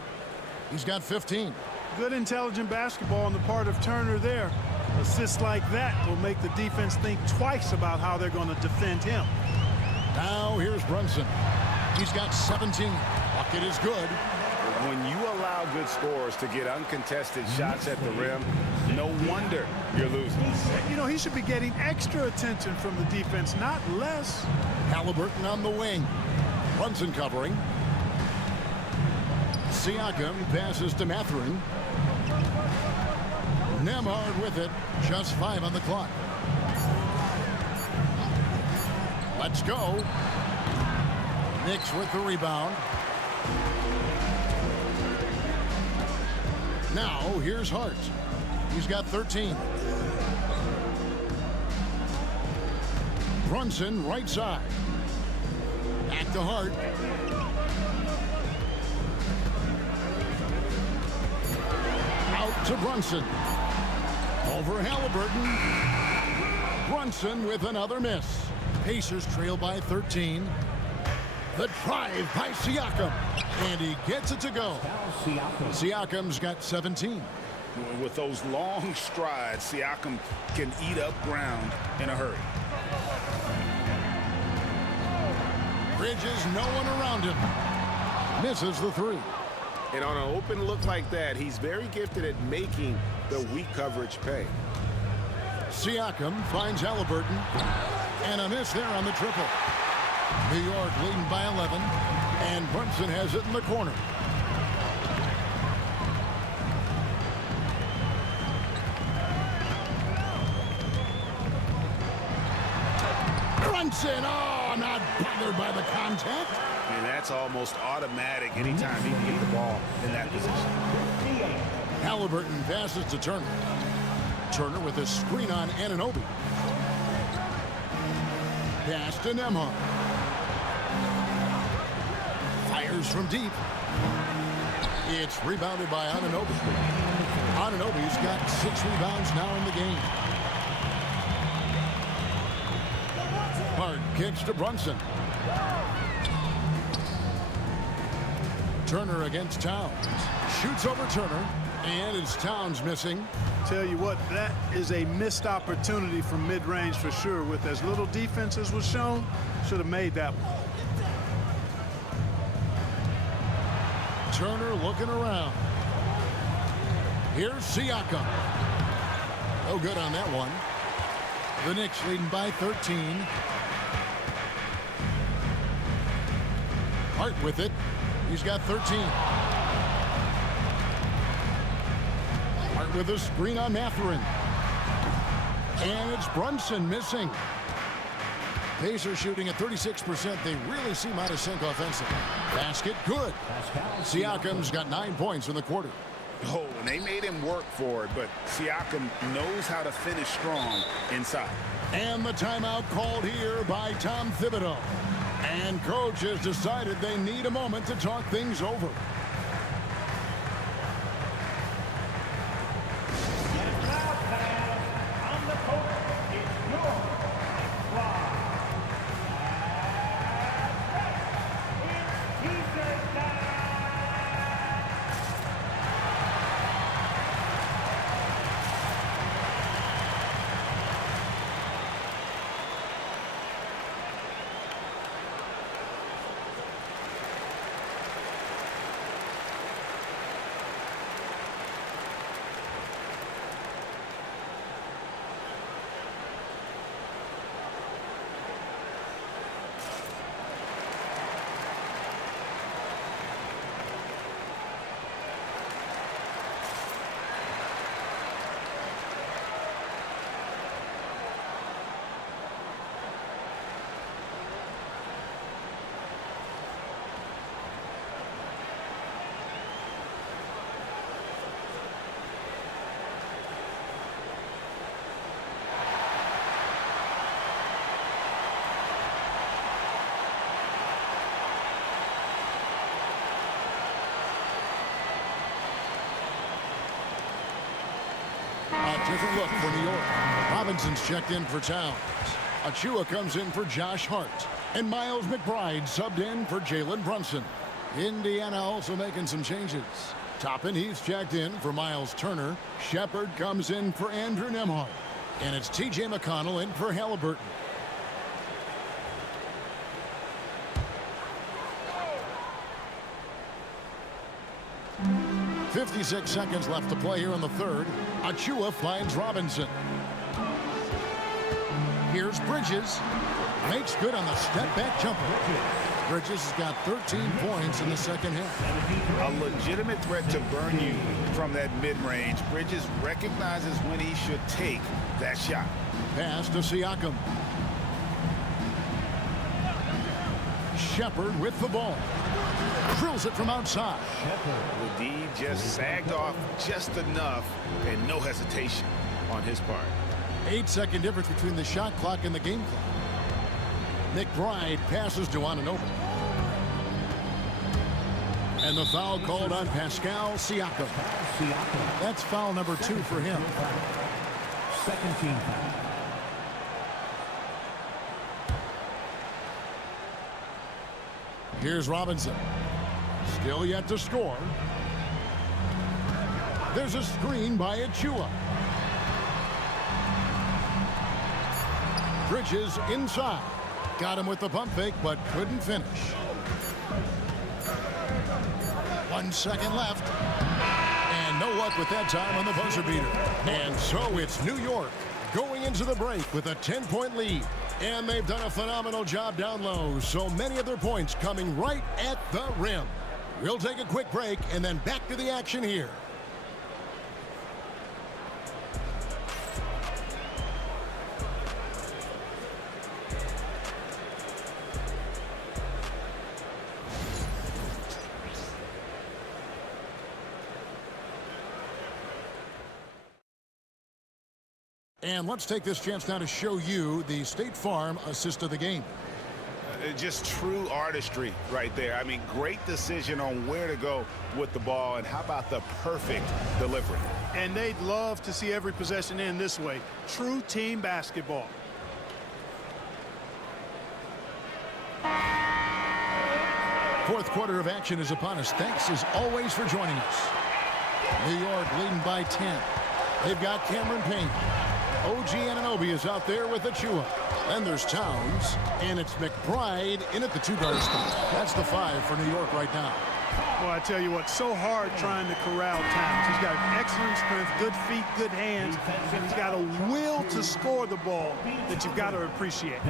He's got 15. Good intelligent basketball on the part of Turner there. Assists like that will make the defense think twice about how they're going to defend him. Now here's Brunson. He's got 17. Bucket is good. When you allow good scorers to get uncontested shots at the rim, no wonder you're losing. You know, he should be getting extra attention from the defense, not less. Halliburton on the wing. Brunson covering. Siakam passes to Mathurin. Nembhard with it. Just 5 on the clock. Let's go. Knicks with the rebound. Now, here's Hart. He's got 13. Brunson, right side. Back to Hart. Out to Brunson. Over Halliburton. Brunson with another miss. Pacers trail by 13. The drive by Siakam. And he gets it to go. Siakam's got 17. With those long strides, Siakam can eat up ground in a hurry. Bridges, no one around him. Misses the 3. And on an open look like that, he's very gifted at making the weak coverage pay. Siakam finds Halliburton. And a miss there on the triple. New York leading by 11. And Brunson has it in the corner. Brunson, oh, not bothered by the contact. And that's almost automatic anytime he can get the ball in that position. Halliburton passes to Turner. Turner with a screen on Anunoby. Pass to Nembhard. Fires from deep. It's rebounded by Anunoby. Anunoby's got 6 rebounds now in the game. Hart kicks to Brunson. Turner against Towns. Shoots over Turner. And it's Towns missing. Tell you what, that is a missed opportunity from mid-range for sure. With as little defense as was shown, should have made that one. Turner looking around. Here's Siakam. No good on that one. The Knicks leading by 13. Hart with it. He's got 13. Hart with a screen on Mathurin. And it's Brunson missing. Pacers shooting at 36%. They really seem out of sync offensively. Basket good. Siakam's got 9 points in the quarter. Oh, and they made him work for it, but Siakam knows how to finish strong inside. And the timeout called here by Tom Thibodeau. And coach has decided they need a moment to talk things over. On the court, it's York Knicks. A different look for New York. Robinson's checked in for Towns. Achua comes in for Josh Hart. And Miles McBride subbed in for Jalen Brunson. Indiana also making some changes. Toppin, he's checked in for Miles Turner. Shepard comes in for Andrew Nembhard. And it's T.J. McConnell in for Halliburton. .56 seconds left to play here in the third. Achua finds Robinson. Here's Bridges. Makes good on the step-back jumper. Bridges has got 13 points in the second half. A legitimate threat to burn you from that mid-range. Bridges recognizes when he should take that shot. Pass to Siakam. Shepard with the ball. Drills it from outside. The D just sagged off just enough and no hesitation on his part. 8-second difference between the shot clock and the game clock. McBride passes to Anunoby. And the foul called on Pascal Siakam. That's foul number 2 for him. Second team foul. Here's Robinson. Still yet to score. There's a screen by Achua. Bridges inside. Got him with the pump fake, but couldn't finish. 1 second left. And no luck with that time on the buzzer beater. And so it's New York going into the break with a 10-point lead. And they've done a phenomenal job down low, so many of their points coming right at the rim. We'll take a quick break and then back to the action here. And let's take this chance now to show you the State Farm assist of the game. Just true artistry right there. I mean, great decision on where to go with the ball, and how about the perfect delivery? And they'd love to see every possession end this way. True team basketball. Fourth quarter of action is upon us. Thanks as always for joining us. New York leading by 10. They've got Cameron Payne. OG Anunoby is out there with Achua. Then there's Towns, and it's McBride in at the 2-guard spot. That's the 5 for New York right now. Well, I tell you what, so hard trying to corral Towns. He's got excellent strength, good feet, good hands, and he's got a will to score the ball that you've got to appreciate.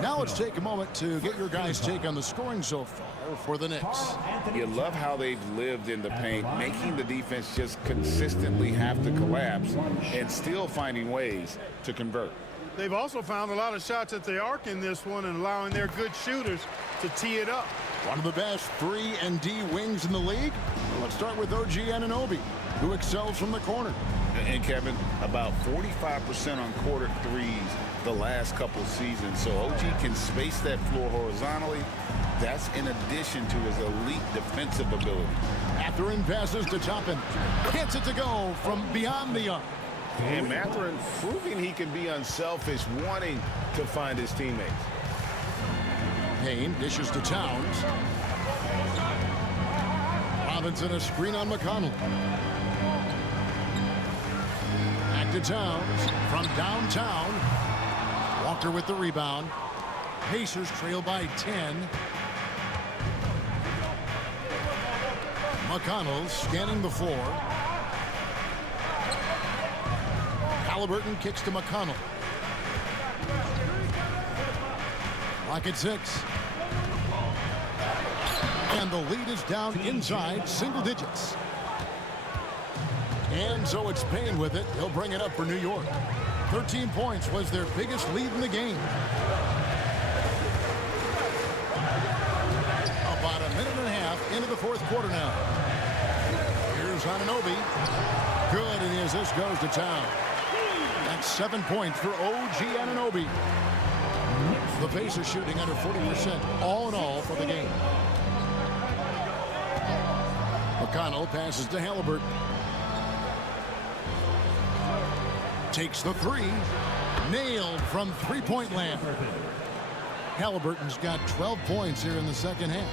Now let's take a moment to get your guys' take on the scoring so far for the Knicks. You love how they've lived in the paint, making the defense just consistently have to collapse and still finding ways to convert. They've also found a lot of shots at the arc in this one and allowing their good shooters to tee it up. One of the best 3 and D wings in the league. Let's start with OG Anunoby, who excels from the corner. And Kevin, about 45% on quarter threes the last couple seasons. So OG can space that floor horizontally. That's in addition to his elite defensive ability. Mathurin passes to Toppin. Gets it to go from beyond the arc. And Mathurin proving he can be unselfish, wanting to find his teammates. Payne dishes to Towns. Robinson a screen on McConnell. Back to Towns from downtown. Walker with the rebound. Pacers trail by 10. McConnell scanning the floor. Halliburton kicks to McConnell. Lock at 6. And the lead is down inside single digits. And so it's Payne with it. He'll bring it up for New York. 13 points was their biggest lead in the game. About a minute and a half into the fourth quarter now. Here's Anunoby. Good, and the assist goes to Town. That's 7 points for OG Anunoby. The Pacers shooting under 40% all in all for the game. McConnell passes to Halliburton. Takes the three. Nailed from three-point land. Halliburton's got 12 points here in the second half.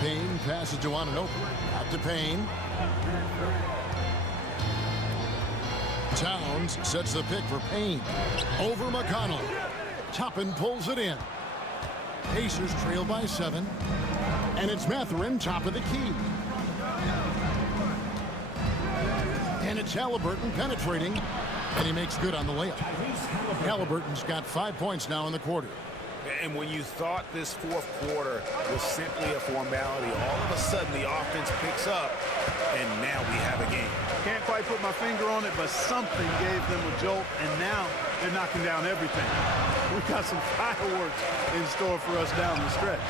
Payne passes to Anunoby. Out to Payne. Towns sets the pick for Payne. Over McConnell. Toppin pulls it in. Pacers trail by 7. And it's Mathurin, top of the key. And it's Halliburton penetrating. And he makes good on the layup. Halliburton's got 5 points now in the quarter. And when you thought this fourth quarter was simply a formality, all of a sudden the offense picks up, and now we have a game. Can't quite put my finger on it, but something gave them a jolt, and now they're knocking down everything. We've got some fireworks in store for us down the stretch.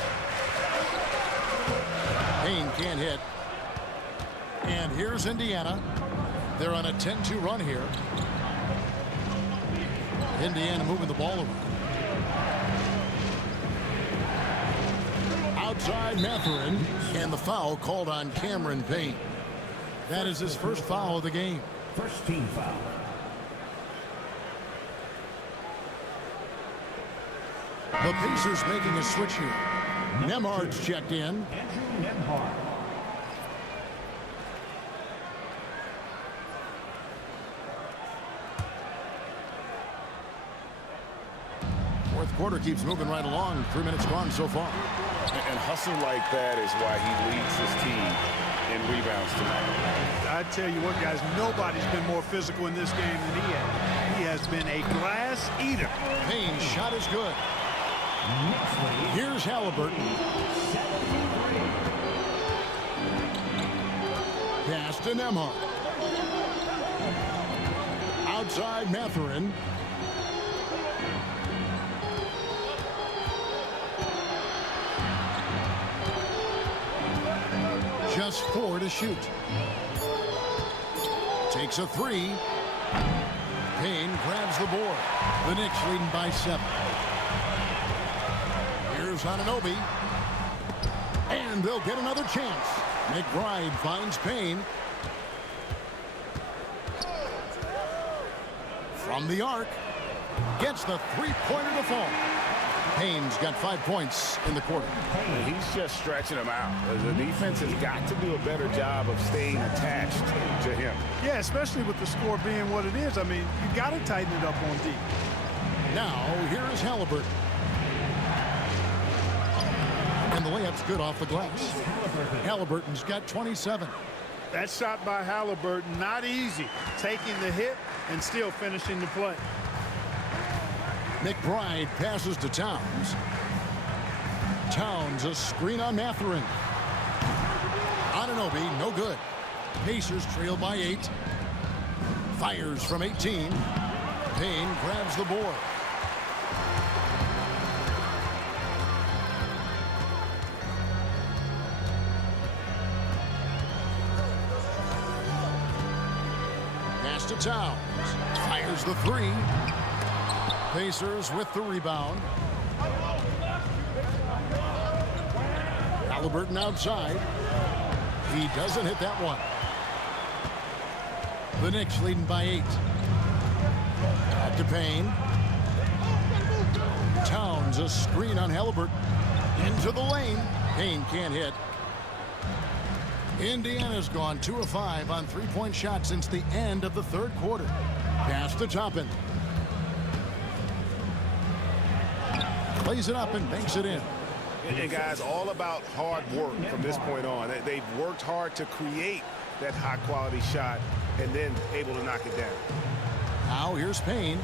Payne can't hit. And here's Indiana. They're on a 10-2 run here. Indiana moving the ball around. Outside Mathurin, and the foul called on Cameron Payne. That is his first foul of the game. First team foul. The Pacers making a switch here. Nembhard's checked in. Andrew Nembhard. Fourth quarter keeps moving right along. 3 minutes gone so far. And hustle like that is why he leads his team in rebounds tonight. I tell you what, guys, nobody's been more physical in this game than he has. He has been a glass eater. Payne's shot is good. Here's Halliburton. Pass to Nembhard. Outside Mathurin. Just 4 to shoot. Takes a 3. Payne grabs the board. The Knicks leading by 7. Here's Anunoby. And they'll get another chance. McBride finds Payne. From the arc. Gets the three-pointer to fall. Payne's got 5 points in the quarter. And he's just stretching them out. The defense has got to do a better job of staying attached to him. Yeah, especially with the score being what it is. I mean, you got to tighten it up on D. Now, here is Halliburton. And the layup's good off the glass. Halliburton's got 27. That shot by Halliburton, not easy. Taking the hit and still finishing the play. McBride passes to Towns. Towns, a screen on Mathurin. Anunoby, no good. Pacers trail by 8. Fires from 18. Payne grabs the board. Pass to Towns. Fires the 3. Pacers with the rebound. Halliburton outside. He doesn't hit that one. The Knicks leading by 8. Back to Payne. Towns, a screen on Halliburton. Into the lane. Payne can't hit. Indiana's gone 2 of 5 on three-point shots since the end of the third quarter. Pass to Toppin. Plays it up and banks it in. And guys, all about hard work from this point on. They've worked hard to create that high-quality shot and then able to knock it down. Now here's Payne.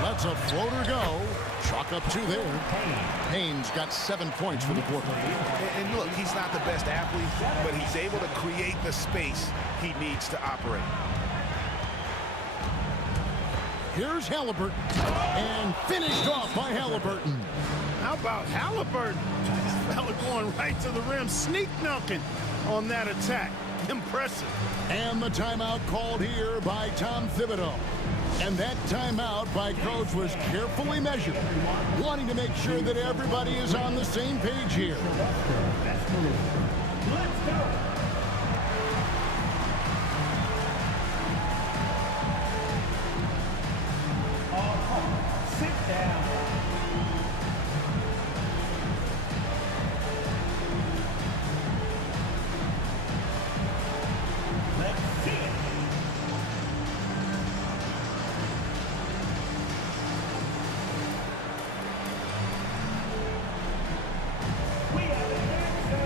Lets a floater go. Chalk up 2 there. Payne's got 7 points for the quarter. And look, he's not the best athlete, but he's able to create the space he needs to operate. Here's Halliburton. And finished off by Halliburton. How about Halliburton? This fella going right to the rim, sneak dunking on that attack. Impressive. And the timeout called here by Tom Thibodeau. And that timeout by Coach was carefully measured, wanting to make sure that everybody is on the same page here. Let's go. Sit down. Let's see it. We have an answer.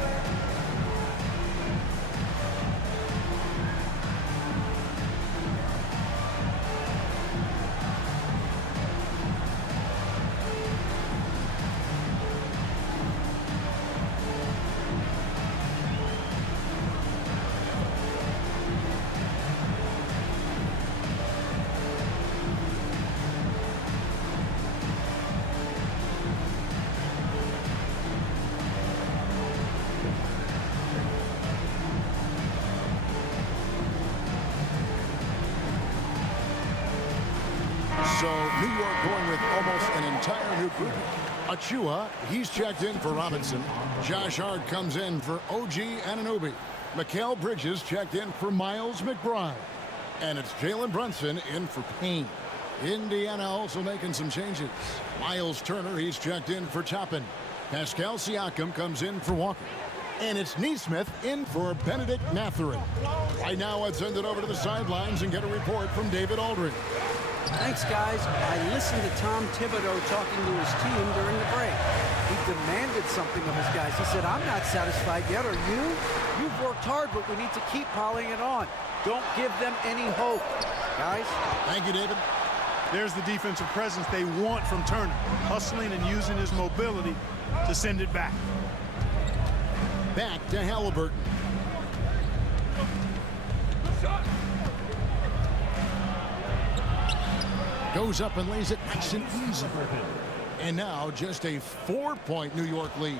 So New York going with almost an entire new group. Achua, he's checked in for Robinson. Josh Hart comes in for OG Anunoby. Mikal Bridges checked in for Miles McBride. And it's Jalen Brunson in for Payne. Indiana also making some changes. Miles Turner, he's checked in for Toppin. Pascal Siakam comes in for Walker. And it's Neesmith in for Benedict Mathurin. Right now, let's send it over to the sidelines and get a report from David Aldridge. Thanks, guys. I listened to Tom Thibodeau talking to his team during the break. He demanded something of his guys. He said, I'm not satisfied yet. Are you? You've worked hard, but we need to keep piling it on. Don't give them any hope. Guys? Thank you, David. There's the defensive presence they want from Turner, hustling and using his mobility to send it back. Back to Halliburton. Goes up and lays it nice and easy. And now just a 4-point New York lead.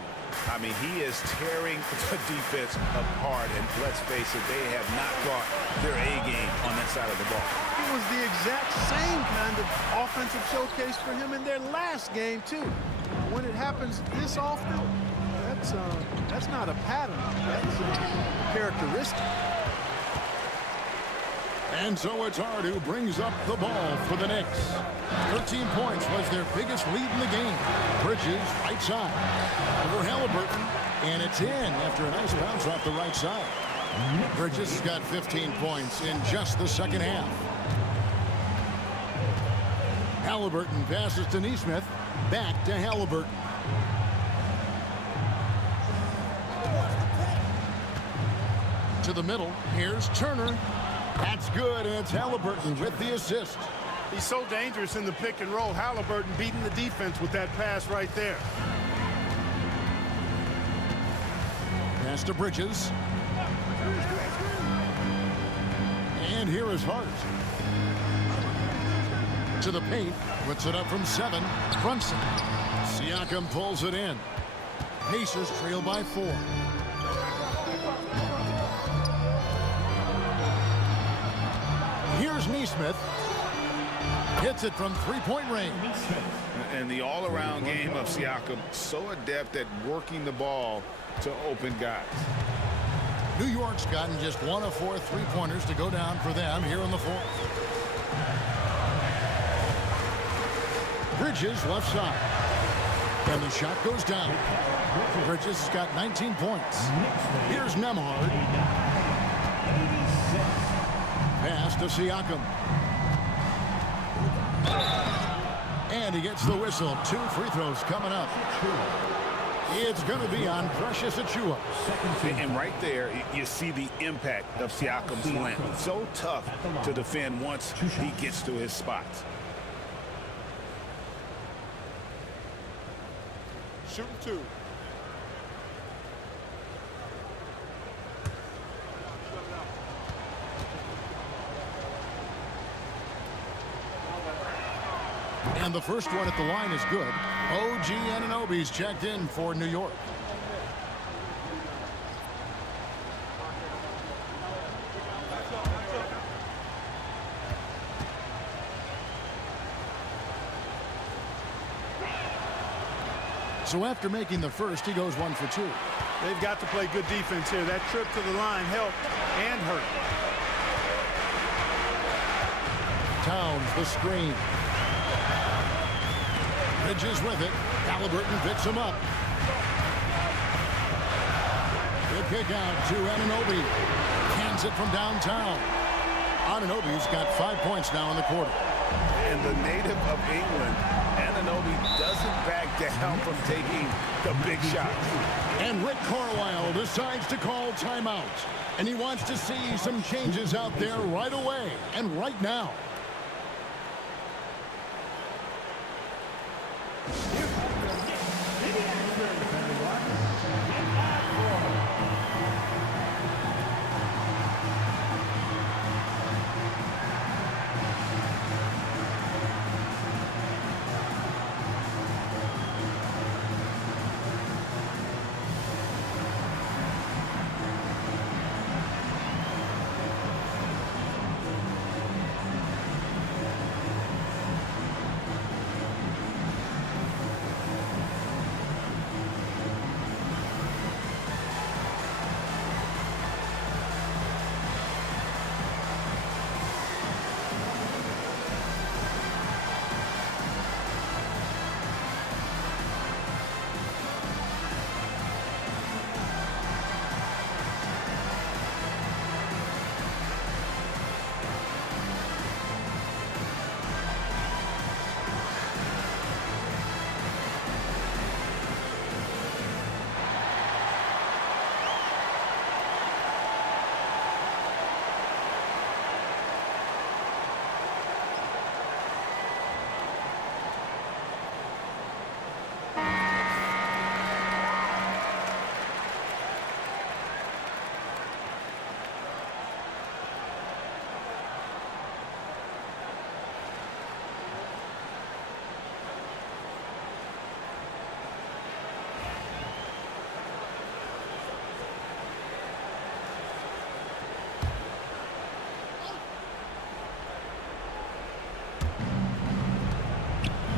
I mean, he is tearing the defense apart, and let's face it, they have not brought their A game on that side of the ball. It was the exact same kind of offensive showcase for him in their last game, too. When it happens this often, that's not a pattern. That's a characteristic. And so it's Hart who brings up the ball for the Knicks. 13 points was their biggest lead in the game. Bridges, right side. Over Halliburton, and it's in after a nice bounce off the right side. Bridges has got 15 points in just the second half. Halliburton passes to Neesmith. Back to Halliburton. To the middle. Here's Turner. That's good, and it's Halliburton with the assist. He's so dangerous in the pick and roll. Halliburton beating the defense with that pass right there. Pass to Bridges. And here is Hart. To the paint. Puts it up from 7. Brunson. Siakam pulls it in. Pacers trail by 4. Here's Neesmith. Hits it from three-point range. And the all-around game of Siakam, so adept at working the ball to open guys. New York's gotten just 1 of 4 three-pointers to go down for them here in the fourth. Bridges left side. And the shot goes down. Bridges has got 19 points. Here's Nembhard. Pass to Siakam. And he gets the whistle. 2 free throws coming up. It's going to be on Precious Achiuwa. And right there, you see the impact of Siakam's length. So tough to defend once he gets to his spots. Shooting 2. And the first one at the line is good. OG Anunoby's checked in for New York. So after making the first, he goes 1 for 2. They've got to play good defense here. That trip to the line helped and hurt. Towns the screen. Bridges with it. Halliburton picks him up. Good kick out to Anunoby. Cans it from downtown. Anunoby's got 5 points now in the quarter. And the native of England, Anunoby doesn't back down from taking the big shots. And Rick Carlisle decides to call timeout. And he wants to see some changes out there right away and right now.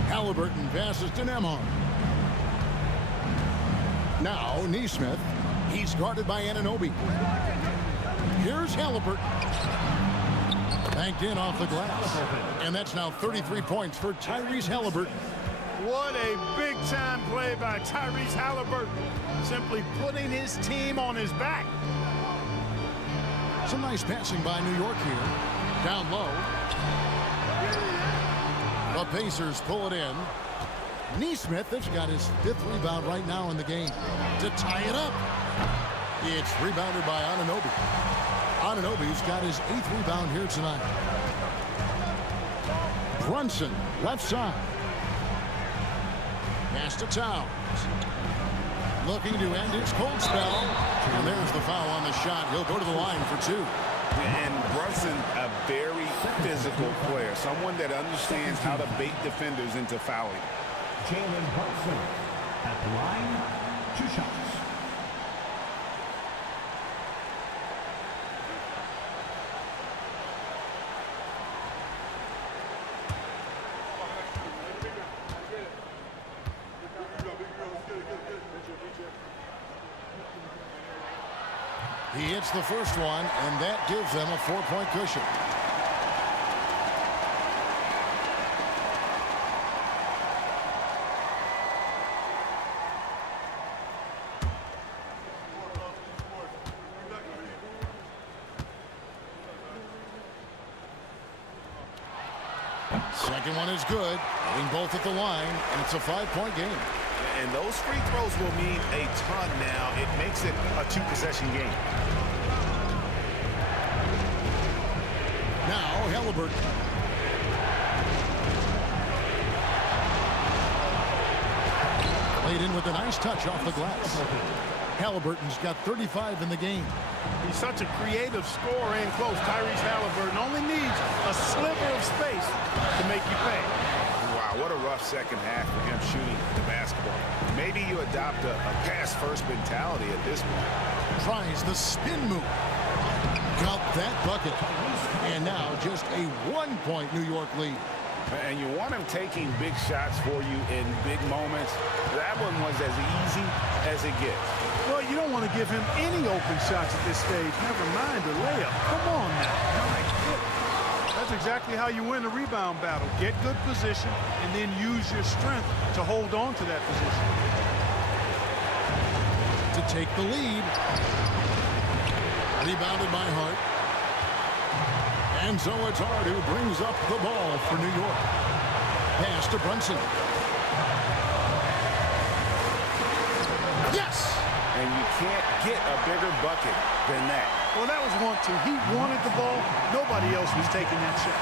Halliburton passes to Nembhard. Now Neesmith. He's guarded by Anunoby. Here's Halliburton. Banked in off the glass. And that's now 33 points for Tyrese Halliburton. What a big-time play by Tyrese Halliburton. Simply putting his team on his back. Some nice passing by New York here. Down low. The Pacers pull it in. Neesmith has got his 5th rebound right now in the game to tie it up. It's rebounded by Anunoby. Anunoby's got his 8th rebound here tonight. Brunson, left side. Pass to Towns. Looking to end his cold spell. And there's the foul on the shot. He'll go to the line for 2. And Brunson, a very physical player, someone that understands how to bait defenders into fouling. Jalen Brunson at the line, 2 shots. He hits the first one, and that gives them a 4-point cushion. Second one is good, hitting both at the line, and it's a 5-point game. And those free throws will mean a ton now. It makes it a 2-possession game. Now Halliburton. Played in with a nice touch off the glass. Halliburton's got 35 in the game. He's such a creative scorer in close. Tyrese Halliburton only needs a sliver of space to make you pay. Wow, what a rough second half for him shooting the basketball. Maybe you adopt a pass-first mentality at this point. Tries the spin move. Got that bucket. And now just a 1-point New York lead. And you want him taking big shots for you in big moments. That one was as easy as it gets. Well, you don't want to give him any open shots at this stage. Never mind a layup. Come on now. That's exactly how you win a rebound battle. Get good position and then use your strength to hold on to that position. To take the lead. Rebounded by Hart. And so it's Hart who brings up the ball for New York. Pass to Brunson. Yes! And you can't get a bigger bucket than that. Well, that was 1-2. He wanted the ball. Nobody else was taking that shot.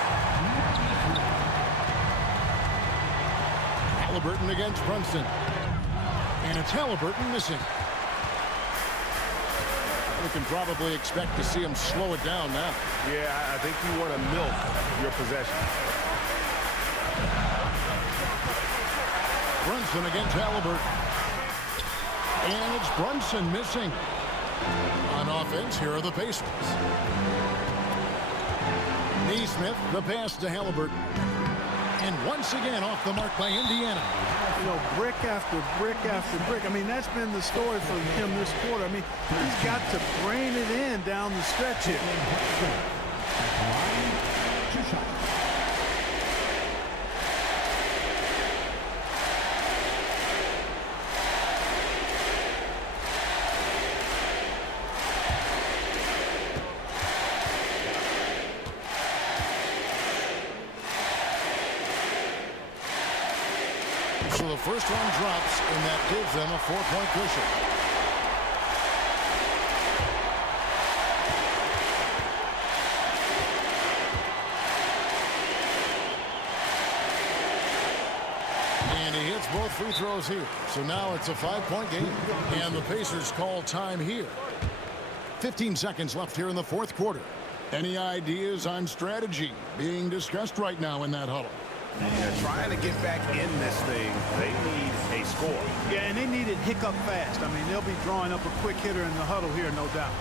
Halliburton against Brunson. And it's Halliburton missing. We can probably expect to see him slow it down now. Yeah, I think you want to milk your possession. Brunson against Halliburton. And it's Brunson missing. On offense, here are the Pacers. Neesmith, the pass to Halliburton. And once again off the mark by Indiana. You know, brick after brick after brick. I mean, that's been the story for him this quarter. I mean, he's got to brain it in down the stretch here. So the first one drops, and that gives them a 4-point cushion. And he hits both free throws here. So now it's a 5-point game. And the Pacers call time here. 15 seconds left here in the fourth quarter. Any ideas on strategy being discussed right now in that huddle? Yeah, trying to get back in this thing, they need a score. Yeah, and they need it hiccup fast. I mean, they'll be drawing up a quick hitter in the huddle here, no doubt.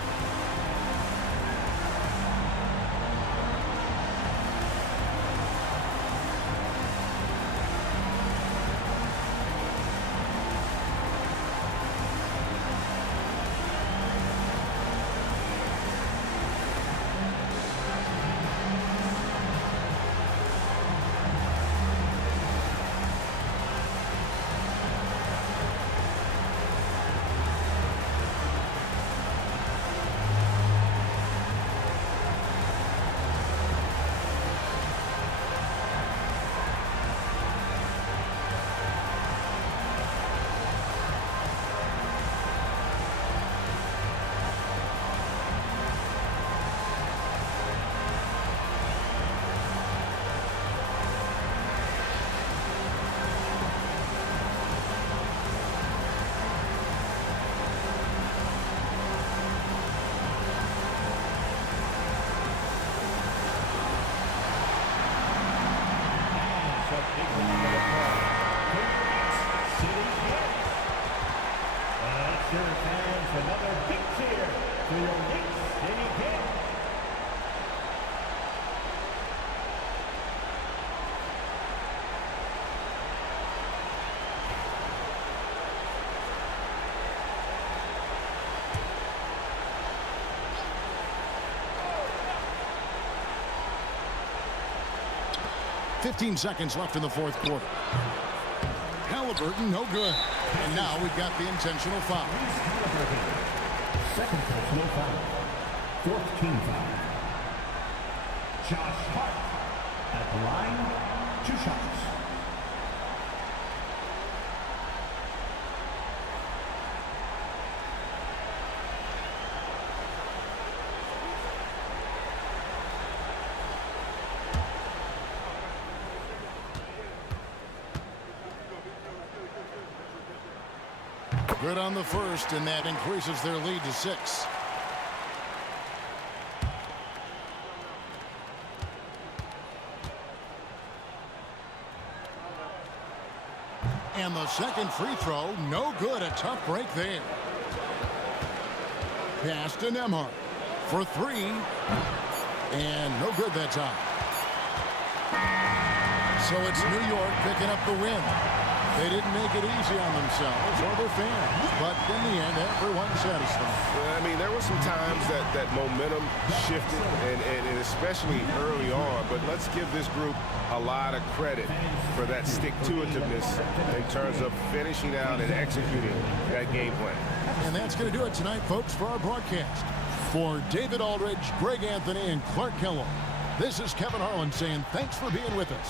Another big cheer for your Knicks City Kings. Fifteen seconds left in the fourth quarter. Halliburton, no good. And now we've got the intentional foul. Second personal foul. Fourth team foul. Josh Hart at the line, 2 shots. Good on the first, and that increases their lead to 6. And the second free throw, no good. A tough break there. Pass to Nembhard for 3. And no good that time. So it's New York picking up the win. They didn't make it easy on themselves or their fans, but in the end, everyone's satisfied. I mean, there were some times that momentum shifted, and especially early on, but let's give this group a lot of credit for that stick-to-itiveness in terms of finishing out and executing that game plan. And that's going to do it tonight, folks, for our broadcast. For David Aldridge, Greg Anthony, and Clark Kellogg, this is Kevin Harlan saying thanks for being with us.